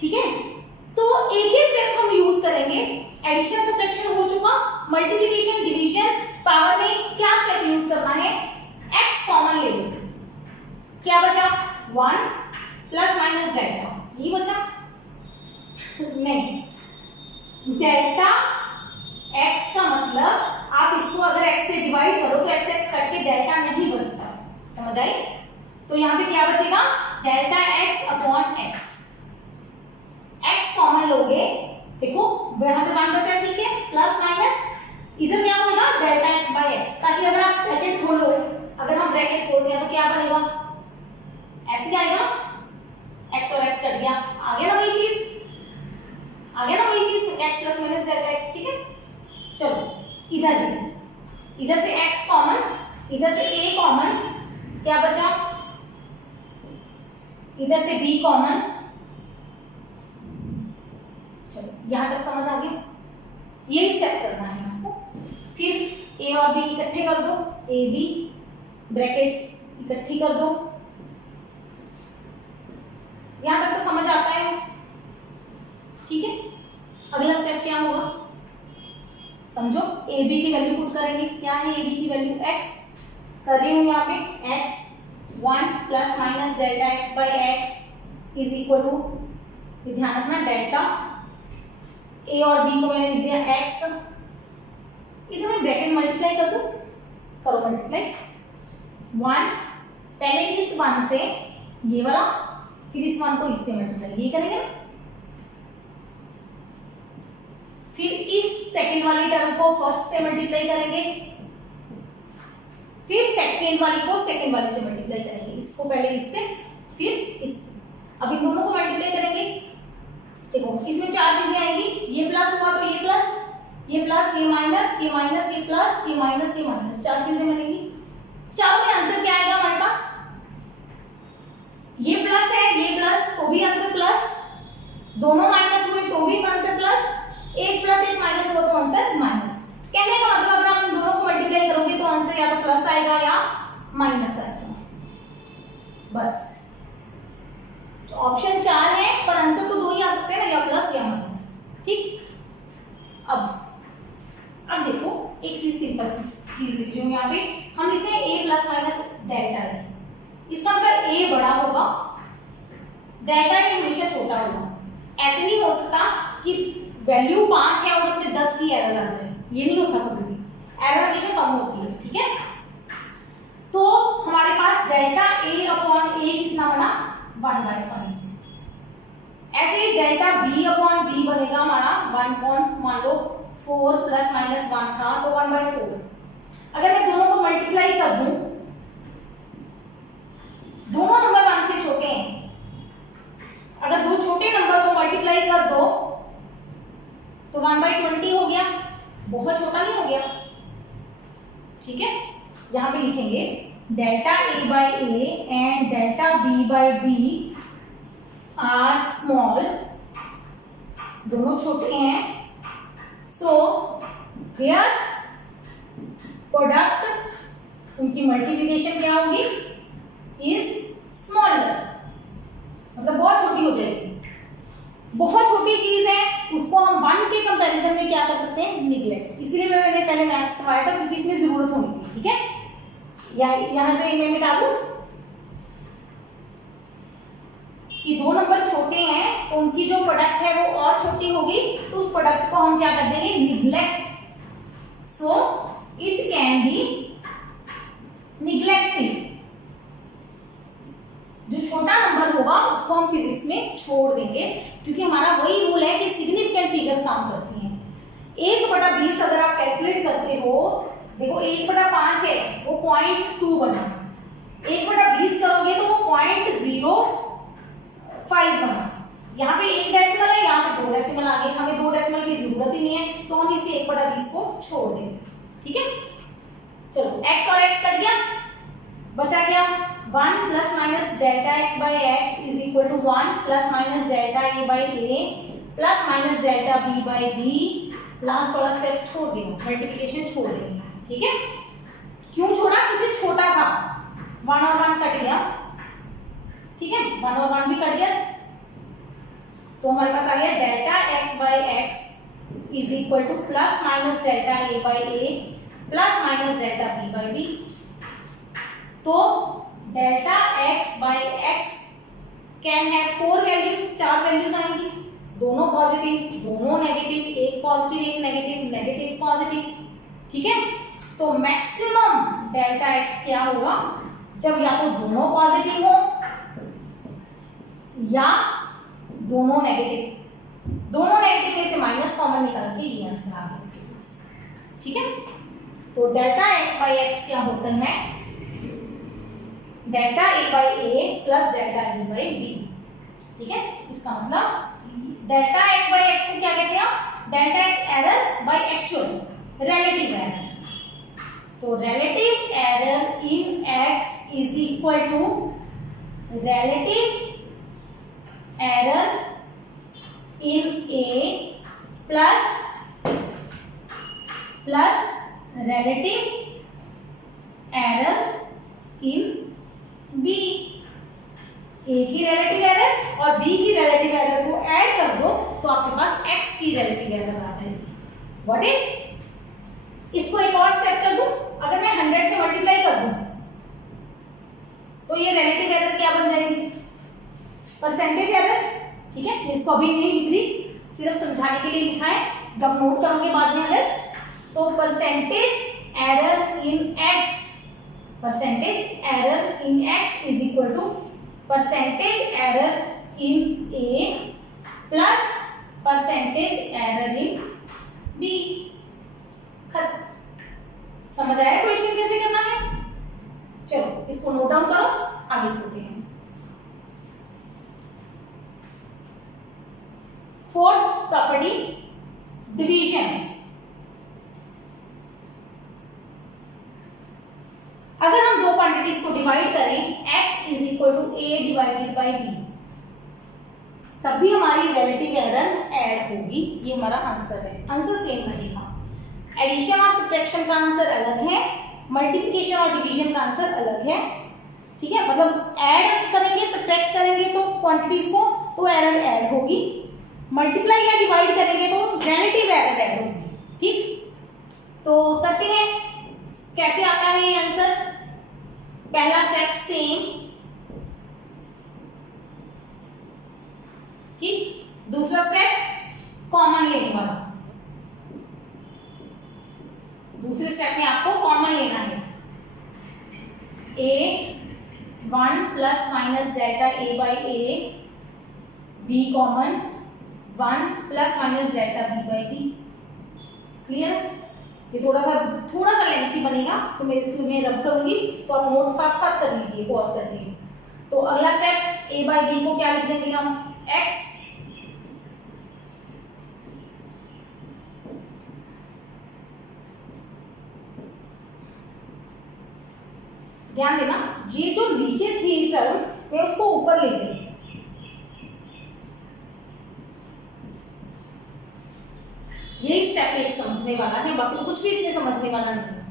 ठीक है। तो एक ही स्टेप हम यूज करेंगे, एडिशन सब्ट्रैक्शन हो चुका, मल्टीप्लिकेशन डिवीजन पावर में क्या स्टेप यूज करना है, x कॉमन ले लो, क्या बचा 1 प्लस माइनस डेल्टा, ये बचा नहीं, डेल्टा x का मतलब आप इसको अगर x से डिवाइड करो तो x कट के डेल्टा नहीं बचता, समझ आई। तो यहाँ पे क्या बचेगा, delta x upon x, x common लोगे, देखो यहाँ पे 1 बचा, ठीक है, प्लस माइनस इधर क्या होगा डेल्टा एक्स बाई एक्स, ताकि अगर आप ब्रैकेट खोलो, अगर हम ब्रैकेट खोलते हैं तो क्या बनेगा, ऐसे आएगा, एक्स और एक्स कट गया, आ गया ना वही चीज, आ गया ना वही चीज, x plus minus delta x, ठीक है। चलो इधर भी, इधर से x कॉमन, इधर से a कॉमन, क्या बचा, इधर से b कॉमन, चलो यहां तक समझ आ गया, यही स्टेप करना है आपको। फिर a और b इकट्ठे कर दो, a b ब्रैकेट्स इकट्ठी कर दो, यहां तक तो समझ आता है, ठीक है। अगला स्टेप क्या होगा, समझो, ए बी की वैल्यू पुट करेंगे, क्या है ए बी की वैल्यू, x कर रही हूं यहाँ पे, x 1 plus minus delta x by X is equal to, ध्यान रखना डेल्टा, a और b को मैंने लिख दिया x, इधर मैं ब्रैकेट मल्टीप्लाई कर दूं, करो मल्टीप्लाई, 1 पहले इस 1 से ये वाला, फिर इस 1 को इससे मल्टीप्लाई, ये करेंगे ना, फिर इस सेकंड वाली टर्म को फर्स्ट से मल्टीप्लाई करेंगे, फिर सेकंड वाली को सेकंड वाली से मल्टीप्लाई करेंगे, इसको पहले इससे फिर इससे, अब इन दोनों को मल्टीप्लाई करेंगे, देखो इसमें 4 चीजें आएंगी, ये प्लस हुआ तो ये प्लस, ये प्लस, ये माइनस, ये माइनस, ये प्लस, ये माइनस, ये माइनस, 4 चीजें बनेंगी, चारों में आंसर क्या आएगा हमारे पास, ये प्लस है, ये प्लस तो भी आंसर प्लस, दोनों माइनस हुए तो भी आंसर प्लस, एक प्लस एक माइनस हुआ तो आंसर माइनस, कहने का मतलब अगर आप इन दोनों को मल्टीप्लाई करोगे तो आंसर या तो प्लस आएगा या माइनस आएगा, बस। तो ऑप्शन 4 है पर आंसर तो 2 ही आ सकते हैं ना, या प्लस या माइनस, ठीक। अब देखो एक चीज, सिंपल चीज लिख रही हूँ यहाँ पे, हम लिखते हैं a प्लस माइनस डेल्टा है, इसका मतलब a बड़ा होगा, डेल्टा ये हमेशा छोटा होगा, ऐसे नहीं हो सकता कि वैल्यू 5 है और उसमें 10 की एरर आ जाए, ये नहीं होता कभी भी, एरर हमेशा कम होती है, ठीक है। तो हमारे पास डेल्टा a अपॉन a कितना बना 1/5, ऐसे ही डेल्टा b अपॉन b बनेगा हमारा 1 कौन, मान लो 4 प्लस माइनस 1 था तो 1/4, अगर मैं दोनों को मल्टीप्लाई कर दूं, दोनों नंबर 1 से छोटे हैं, अगर दो छोटे नंबर को मल्टीप्लाई कर दो तो 1/20 हो गया, बहुत छोटा नहीं हो गया, ठीक है। यहां पे लिखेंगे delta a by a and delta b by b are small, दोनों छोटे हैं, सो देयर प्रोडक्ट, उनकी मल्टीप्लिकेशन क्या होगी, इज स्मॉलर, मतलब बहुत छोटी हो जाएगी, बहुत छोटी चीज है, उसको हम 1 के कंपैरिजन में क्या कर सकते हैं, निगलेक्ट, इसलिए मैंने पहले मैथ्स करवाया था क्योंकि इसमें जरूरत होनी थी, ठीक है। यहां से मैं मिटा दूं कि 2 नंबर छोटे हैं तो उनकी जो प्रोडक्ट है वो और छोटी होगी, तो उस प्रोडक्ट को हम क्या कर देंगे, neglect, so it can be neglected, जो छोटा नंबर होगा उसको हम फिजिक्स में छोड़ देंगे, क्योंकि हमारा वही रूल है कि सिग्निफिकेंट फिगर्स काम करती हैं। 1/20 अगर आप कैलकुलेट करते हो, देखो 1/5 है वो 0.2 बना, 1/20 करोगे तो वो 0.05 बना, यहाँ पे 1 डेसिमल है, यहाँ पे 2 डेसिमल आ गए, हमें 2 डेसिमल की जरूरत ही नहीं है, तो हम इसे 1/20 को छोड़ देंगे, ठीक है। चलो x और x कट गया, बचा क्या 1 plus minus delta x by X is equal to 1 plus minus delta a by a plus minus delta b by b, last वाला स्टेप छोड़ देंगे, मल्टीप्लिकेशन छोड़ देंगे, ठीक है। क्यों छोड़ा, क्योंकि छोटा था, 1 और 1 कट गया, ठीक है, 1 और 1 भी कट गया, तो हमारे पास आ गया delta x by X is equal to plus minus delta a by a plus minus delta b by b, तो delta x by x can have 4 values, 4 values आएंगी, दोनों पॉजिटिव दोनों नेगेटिव, एक पॉजिटिव एक नेगेटिव, नेगेटिव पॉजिटिव, ठीक है। तो maximum delta x क्या होगा, जब या तो दोनों पॉजिटिव हो या दोनों नेगेटिव में से माइनस कॉमन निकाल के ये आंसर आ गया। ठीक है, तो डेल्टा एक्स बाई एक्स क्या होता है, delta A by A plus delta B by B. ठीक है, इसका मतलब डेल्टा एक्स बाई एक्स को क्या कहते हैं, delta x error by actual relative error. तो relative error in x is equal to relative error in A plus relative error in b. A की रिलेटिव एरर और बी की relative error को add कर दो तो आपके पास एक्स की रिलेटिव एरर आ जाएगी। व्हाट इट, इसको एक और स्टेप कर दूं, अगर मैं 100 से मल्टीप्लाई कर दूं तो ये रिलेटिव एरर क्या बन जाएगी, परसेंटेज एरर। ठीक है, इसको अभी नहीं लिख रही, सिर्फ समझाने के लिए लिखा है, जब नोट करोगे बाद में अगर, तो percentage error in X, percentage error in x is equal to percentage error in A plus percentage error in B. खत्म। समझ आया क्वेश्चन कैसे करना है? चलो इसको नोट डाउन करो, आगे चलते हैं। Fourth property, division. अगर हम दो क्वांटिटीज को डिवाइड करें, x is equal to a divided by b, तब भी हमारी रिलेटिव एरर ऐड होगी। ये हमारा आंसर है, आंसर सेम रहेगा। एडिशन और सब्ट्रैक्शन का आंसर अलग है, मल्टीप्लिकेशन और डिवीजन का आंसर अलग है। ठीक है, मतलब ऐड करेंगे सब्ट्रैक्ट करेंगे तो क्वांटिटीज को, तो एरर ऐड होगी, मल्टीप्लाई या डिवाइड करेंगे तो रिलेटिव एरर ऐड होगी। ठीक, तो करते हैं, कैसे आता है ये आंसर। पहला स्टेप सेम, ठीक, दूसरा स्टेप कॉमन लेने वाला, दूसरे स्टेप में आपको कॉमन लेना है। a 1 plus minus delta a by a, b common 1 plus minus delta b by b। Clear? ये थोड़ा सा लेंथी बनेगा तो मैं रब करूंगी, तो आप नोट साथ साथ कर लीजिए पॉज करके। तो अगला स्टेप a बाई b को क्या लिख देंगे हम, x, ध्यान देना ये जो नीचे थी टर्म मैं उसको ऊपर ले गई। यही स्टेप एक समझने वाला है, बाकी तो कुछ भी इसमें समझने वाला नहीं है।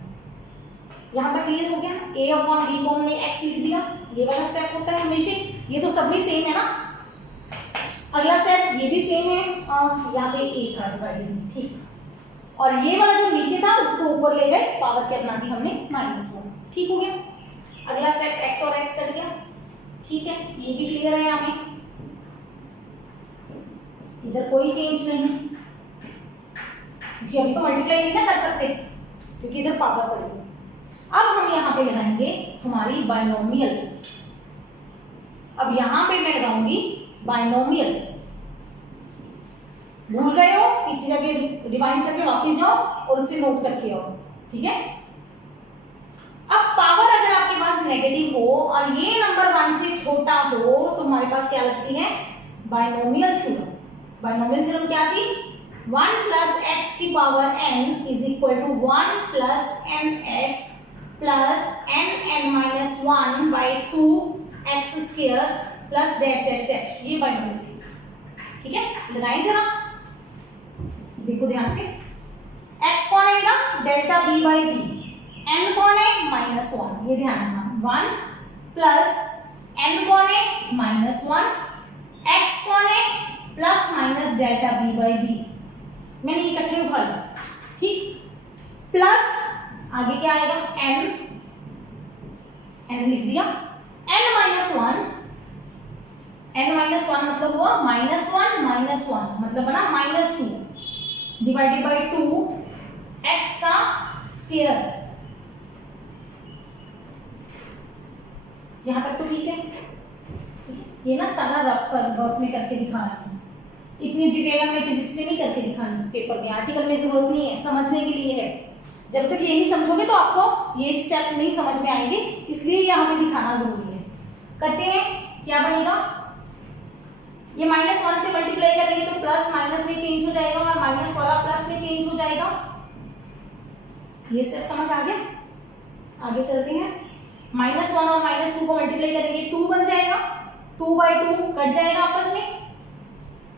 यहाँ तक क्लियर हो गया? a अपॉन b को हमने x लिख दिया, ये वाला स्टेप होता है हमेशा, ये तो सब भी सेम है ना। अगला स्टेप ये भी सेम है, यहाँ पे a था डिवाइडेड में, ठीक, और ये वाला जो नीचे था उसको ऊपर ले गए, पावर क्या बना दी हमने -1, ठीक हो गया। अगला स्टेप x और x कर गया, ठीक है, ये भी क्लियर है हमें, इधर कोई चेंज नहीं, क्योंकि अभी तो मल्टीप्लाई नहीं ना कर सकते क्योंकि इधर पावर पड़ेगी। अब हम यहाँ पे लगाएंगे हमारी बाइनोमियल। अब यहाँ पे मैं लगाऊंगी बाइनोमियल। भूल गए हो, पीछे जाके रिवाइंड करके वापस जाओ और उससे नोट करके आओ, ठीक है। अब पावर अगर आपके पास नेगेटिव हो और ये नंबर 1 से छोटा हो तो हमारे पास क्या लगती है, बाइनोमियल थ्योरम। बाइनोमियल थ्योरम क्या थी, 1 प्लस एक्स की power n is equal to 1 plus N x plus N minus 1 by 2 x square plus dash dash dash, ये बाइनोमियल थी, ठीक है। लगाइए जरा, देखो ध्यान से, x कौन है मेरा, delta b by B, n कौन है -1, ये ध्यान रखना, 1 प्लस n कौन है -1, x कौन है plus minus delta b by B, मैंने इकट्ठे उठा लिया, ठीक, प्लस आगे क्या आएगा n लिख दिया, n माइनस 1 मतलब हुआ -1 मतलब बना -2 डिवाइडेड बाई 2 x का स्क्वायर। यहां तक तो ठीक है, ठीक है। ये ना सारा रफ कर वर्क में करके दिखाना है, इतनी डिटेल हमने फिजिक्स में नहीं करके दिखानी, पेपर में आर्टिकल में जरूरत नहीं है, समझने के लिए है। जब तक ये नहीं समझोगे तो आपको ये स्टेप नहीं समझ में आएंगे, इसलिए ये हमें दिखाना जरूरी है। करते हैं, क्या बनेगा, ये -1 से मल्टीप्लाई करेंगे तो प्लस माइनस में चेंज हो जाएगा और माइनस वाला प्लस में चेंज हो जाएगा। ये स्टेप समझ आ गया? आगे चलते हैं। -1 और -2 को मल्टीप्लाई करेंगे 2 बन जाएगा, 2/2 कट जाएगा आपस में।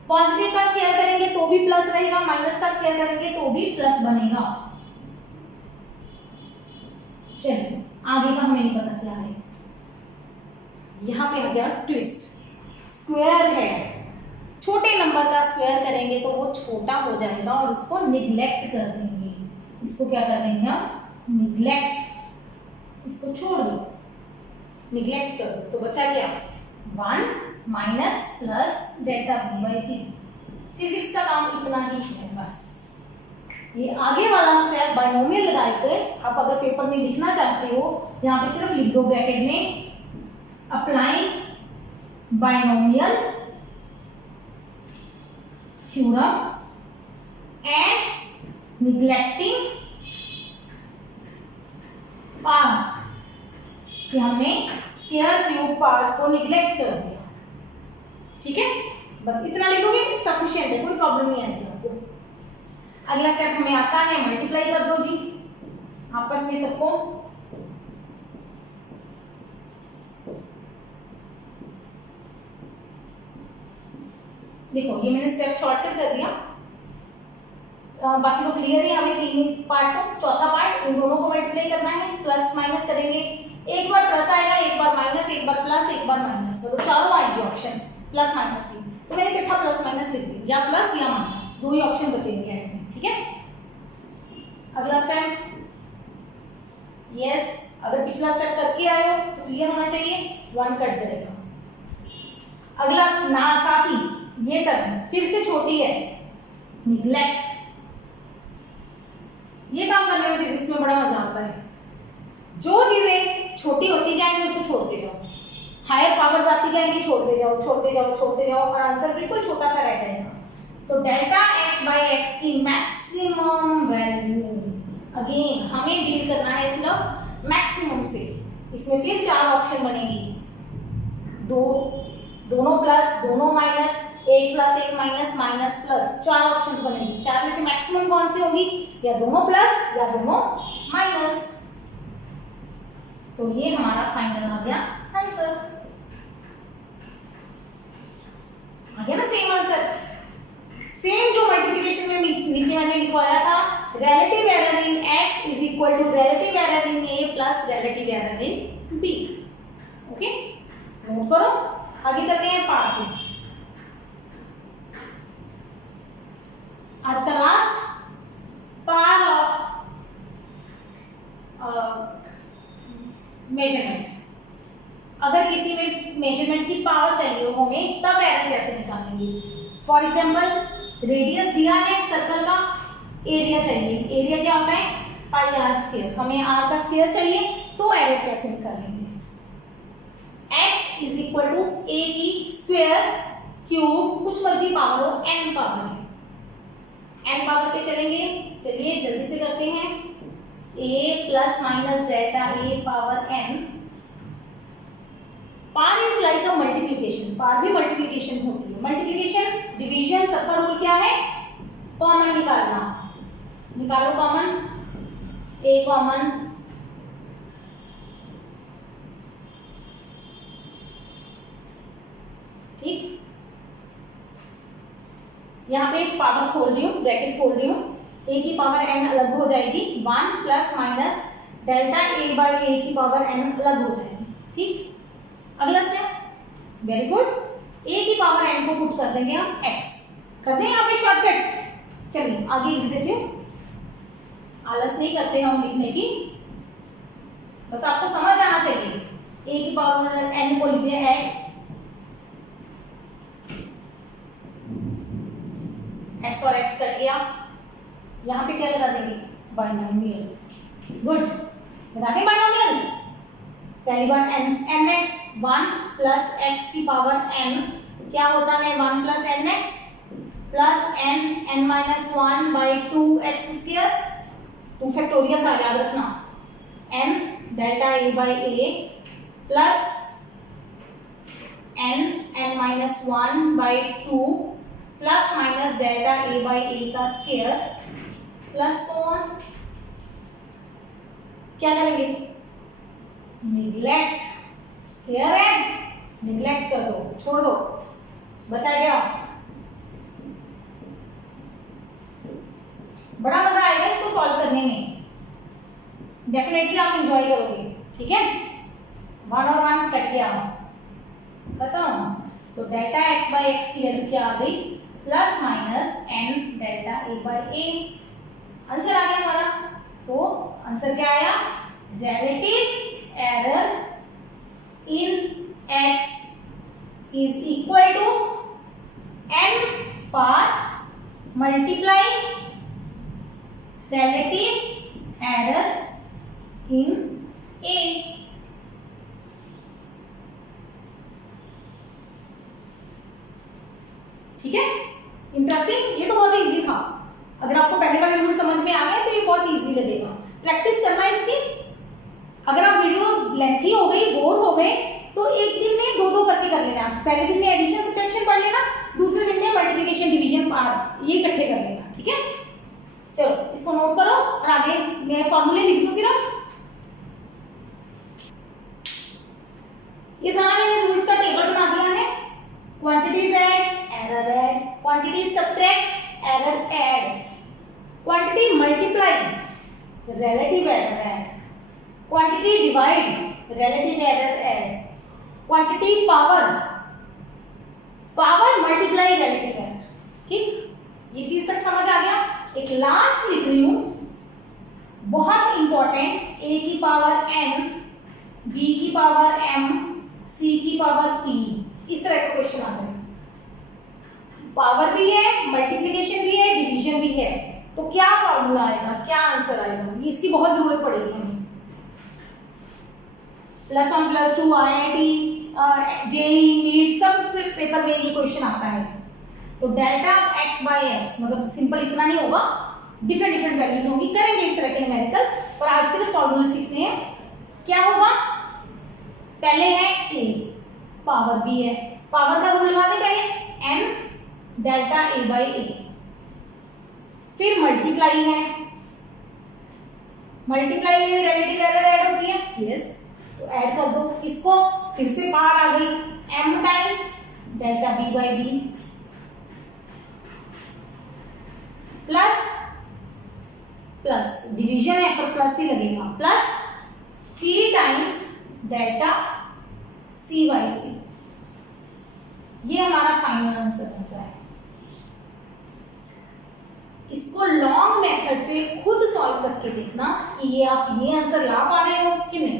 पॉजिटिव का स्क्वायर करेंगे तो भी प्लस रहेगा, माइनस का स्क्वायर करेंगे तो भी प्लस बनेगा। चलिए आगे का हमें नहीं पता क्या है। यहां पे आ गया ट्विस्ट, स्क्वायर है, छोटे नंबर का स्क्वायर करेंगे तो वो छोटा हो जाएगा और उसको निग्लेक्ट कर देंगे। इसको क्या कर देंगे हम, निग्लेक्ट, इसको छोड़ दो, निग्लेक्ट कर दो। तो बचा क्या, 1 minus plus delta v/p। Physics का काम इतना ही है बस। ये आगे वाला स्टेप बाइनोमियल लगाकर आप अगर पेपर में लिखना चाहते हो, यहाँ पे सिर्फ लिख दो ब्रैकेट में, applying binomial theorem and neglecting parts, कि हमने स्क्वायर क्यूब पार्ट्स को निग्लेक्ट कर दिया। ठीक है, बस इतना लिखोगे सफिशिएंट है, कोई प्रॉब्लम नहीं आएगी आपको। अगला स्टेप हमें आता है, मल्टीप्लाई कर दो जी आपस में सबको। देखो ये मैंने स्टेप शॉर्टकट कर दिया, बाकी तो क्लियर है। हमें 3 पार्ट को, चौथा पार्ट इन दोनों को मल्टीप्लाई करना है, प्लस माइनस करेंगे, एक बार प्लस आएगा, एक बार माइनस, एक बार प्लस, एक बार माइनस, मतलब चारों आएंगे ऑप्शन प्लस माइनस की। तो मैंने इकट्ठा प्लस माइनस लिख दिया, या प्लस या माइनस, दो ही ऑप्शन बचेंगे एंड में। ठीक है, अगला स्टेप, यस, अगर पिछला स्टेप करके आए हो तो क्लियर होना चाहिए, 1 कट जाएगा। अगला ना साथ ही ये टर्म फिर से छोटी है, निग्लेक्ट। ये काम करने में फिजिक्स में बड़ा मजा आता है। जो चीजें छोटी होती जाएंगी उसको छोड़ते जाओ, हायर पावर्स आती जाएंगी, छोड़ते जाओ छोड़ते जाओ छोड़ते जाओ, और आंसर बिल्कुल छोटा सा रह जाएगा। तो डेल्टा x/x की मैक्सिमम वैल्यू, अगेन हमें डील करना है सिर्फ मैक्सिमम से। इसमें फिर 4 ऑप्शन बनेगी, दोनों प्लस, दोनों माइनस, एक प्लस एक माइनस, माइनस प्लस, 4 ऑप्शंस बनेंगी। 4 में से मैक्सिमम कौन सी होगी, या दोनों प्लस या दोनों माइनस। तो ये हमारा फाइनल आ गया आंसर, आ गया ना सेम आंसर। सेम जो मल्टीप्लिकेशन में नीचे मैंने लिखवाया था, relative error in x is equal to relative error in a plus relative error in b। Okay, note करो। आगे चलते हैं पार्ट 2। आज का लास्ट पार्ट ऑफ मेजरमेंट। अगर किसी में मेजरमेंट की पावर चाहिए हो हमें, तब एरर कैसे निकालेंगे। फॉर एग्जांपल रेडियस दिया है सर्कल का, एरिया चाहिए, एरिया क्या होता है, πr², हमें r का स्क्वायर चाहिए, तो एरर कैसे निकालेंगे। x is equal to a की स्क्वायर क्यूब, कुछ मर्जी पावर हो, n पावर है, n पावर पे चलेंगे। चलिए जल्दी से करते हैं, a plus minus delta a power n। Power is like a multiplication, power भी मल्टीप्लिकेशन होती है। मल्टीप्लिकेशन, डिवीजन, सबका रूल क्या है, कॉमन निकालना। निकालो कॉमन, a कॉमन, ठीक। यहाँ पे पावर खोल रही हूँ, ब्रैकेट खोल रही हूँ, a की पावर n अलग हो जाएगी, 1 प्लस माइनस डेल्टा a/a की पावर n अलग हो जाएगी। ठीक, अगला स्टेप, वेरी गुड, a की पावर n को पुट कर देंगे हम x, कर दें यहाँ पे शॉर्टकट। चलिए आगे लिख देती हूँ, आलस नहीं करते हम लिखने की, बस आपको समझ आना चाहिए। a की पावर n को लिख दिया x, x और x कट गया, यहाँ पे क्या लगा देंगे, बाइनोमियल। गुड, लगा दें बाइनोमियल। पहली बार एन एक्स 1 प्लस एक्स की पावर एन, क्या होता है 1 plus N x plus N minus 1 by 2 x square, 2 factorial था याद रखना, n delta A by A plus N minus 1 by 2 plus minus delta A by a का square plus so on. क्या करेंगे, neglect, square है neglect कर दो, छोड़ दो, बचा गया। बड़ा मजा आएगा इसको सॉल्व करने में, डेफिनेटली आप एंजॉय करोगे। ठीक है, 1 और 1 कट गया, खत्म। तो डेल्टा एक्स बाई एक्स की वैल्यू क्या आ गई, plus minus n delta A by a, answer आ गया हमारा। तो आंसर क्या आया, relative error in x is equal to n पार multiply relative error in A। ठीक है, इंटरेस्टिंग, ये तो बहुत इजी था। अगर आपको पहले वाले रूल समझ में आ गए तो ये बहुत इजी लगेगा, प्रैक्टिस करना है इसकी। अगर आप वीडियो लेंथी हो गई, बोर हो गए, तो एक दिन में 2-2 करके कर लेना। पहले दिन में एडिशन सब्ट्रैक्शन पढ़ लेना, दूसरे दिन में मल्टीप्लिकेशन डिवीजन पार ये इकट्ठे कर लेना। ठीक है, चलो इसको नोट करो और आगे मैं फॉर्मूले लिख दूं सिर्फ। ये सारा मैंने रूल्स का टेबल बना दिया है, quantities add error add, quantities subtract error add, quantity multiply relative error add, quantity divide relative error add, quantity power multiply relative error. ठीक, ये चीज तक समझ आ गया। एक लास्ट लिख रही हूं, बहुत इंपॉर्टेंट, a की पावर n, b की पावर m, c की पावर p, इस तरह का क्वेश्चन आ जाएगा। पावर भी है, मल्टीप्लिकेशन भी है, डिवीजन भी है, तो क्या फॉर्मूला आएगा, क्या आंसर आएगा, ये इसकी बहुत जरूरत पड़ेगी हमें। +1 +2 IIT जेईई नीट सब पेपर में ये क्वेश्चन आता है। तो डेल्टा x बाई एक्स, मतलब सिंपल इतना नहीं होगा, डिफरेंट वैल्यूज होंगी, करेंगे इस तरह के न्यूमेरिकल्स, पर आज सिर्फ फॉर्मूले सीखते हैं। क्या होगा, पहले है a, पावर भी है, पावर का रूल लगा दें पहले, n delta a by a, फिर मल्टीप्लाई है, मल्टीप्लाई में रिलेटिव एरर ऐड होती है, यस, तो ऐड कर दो इसको, फिर से पावर आ गई m times delta b by b plus division है पर प्लस ही लगेगा, plus 3 times delta c by c, ये हमारा फाइनल आंसर बनता है। इसको लॉन्ग मेथड से खुद सॉल्व करके देखना कि ये आप ये आंसर ला पा रहे हो कि नहीं।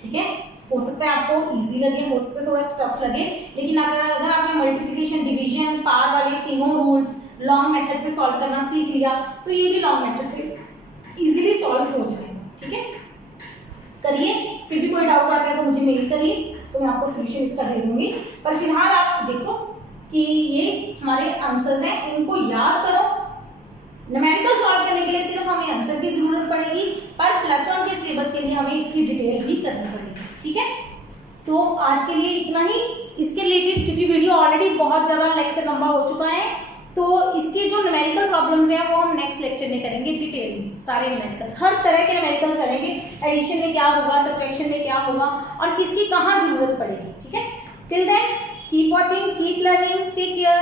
ठीक है, हो सकता है आपको इजी लगे, हो सकता है थोड़ा स्टफ लगे, लेकिन अगर आपने मल्टीप्लिकेशन डिवीजन पावर वाले तीनों रूल्स लॉन्ग मेथड से सॉल्व करना सीख लिया तो ये भी लॉन्ग मेथड से इजीली सॉल्व हो जाएगा। ठीक है, करिए, फिर भी कोई डाउट आता है तो मुझे मेल करिए, तो मैं आपको सोल्यूशन इसका दे दूंगी। पर फिलहाल आप देखो कि ये हमारे आंसर्स हैं, इनको याद करो। न्यूमेरिकल सॉल्व करने के लिए सिर्फ हमें आंसर की जरूरत पड़ेगी, पर +1 के सिलेबस के लिए हमें इसकी डिटेल भी करनी पड़ेगी। ठीक है, तो आज के लिए इतना ही। इसके रिलेटेड क्योंकि वीडियो ऑलरेडी बहुत ज़्यादा लेक्चर लंबा हो चुका है, तो इसके जो न्यूमेरिकल प्रॉब्लम्स हैं वो हम नेक्स्ट लेक्चर में करेंगे डिटेल में, सारे न्यूमेरिकल्स, हर तरह के न्यूमेरिकल्स करेंगे, एडिशन में क्या होगा, सब्ट्रैक्शन में क्या होगा और किसकी कहाँ जरूरत पड़ेगी। ठीक है, till then keep watching, keep learning, take care.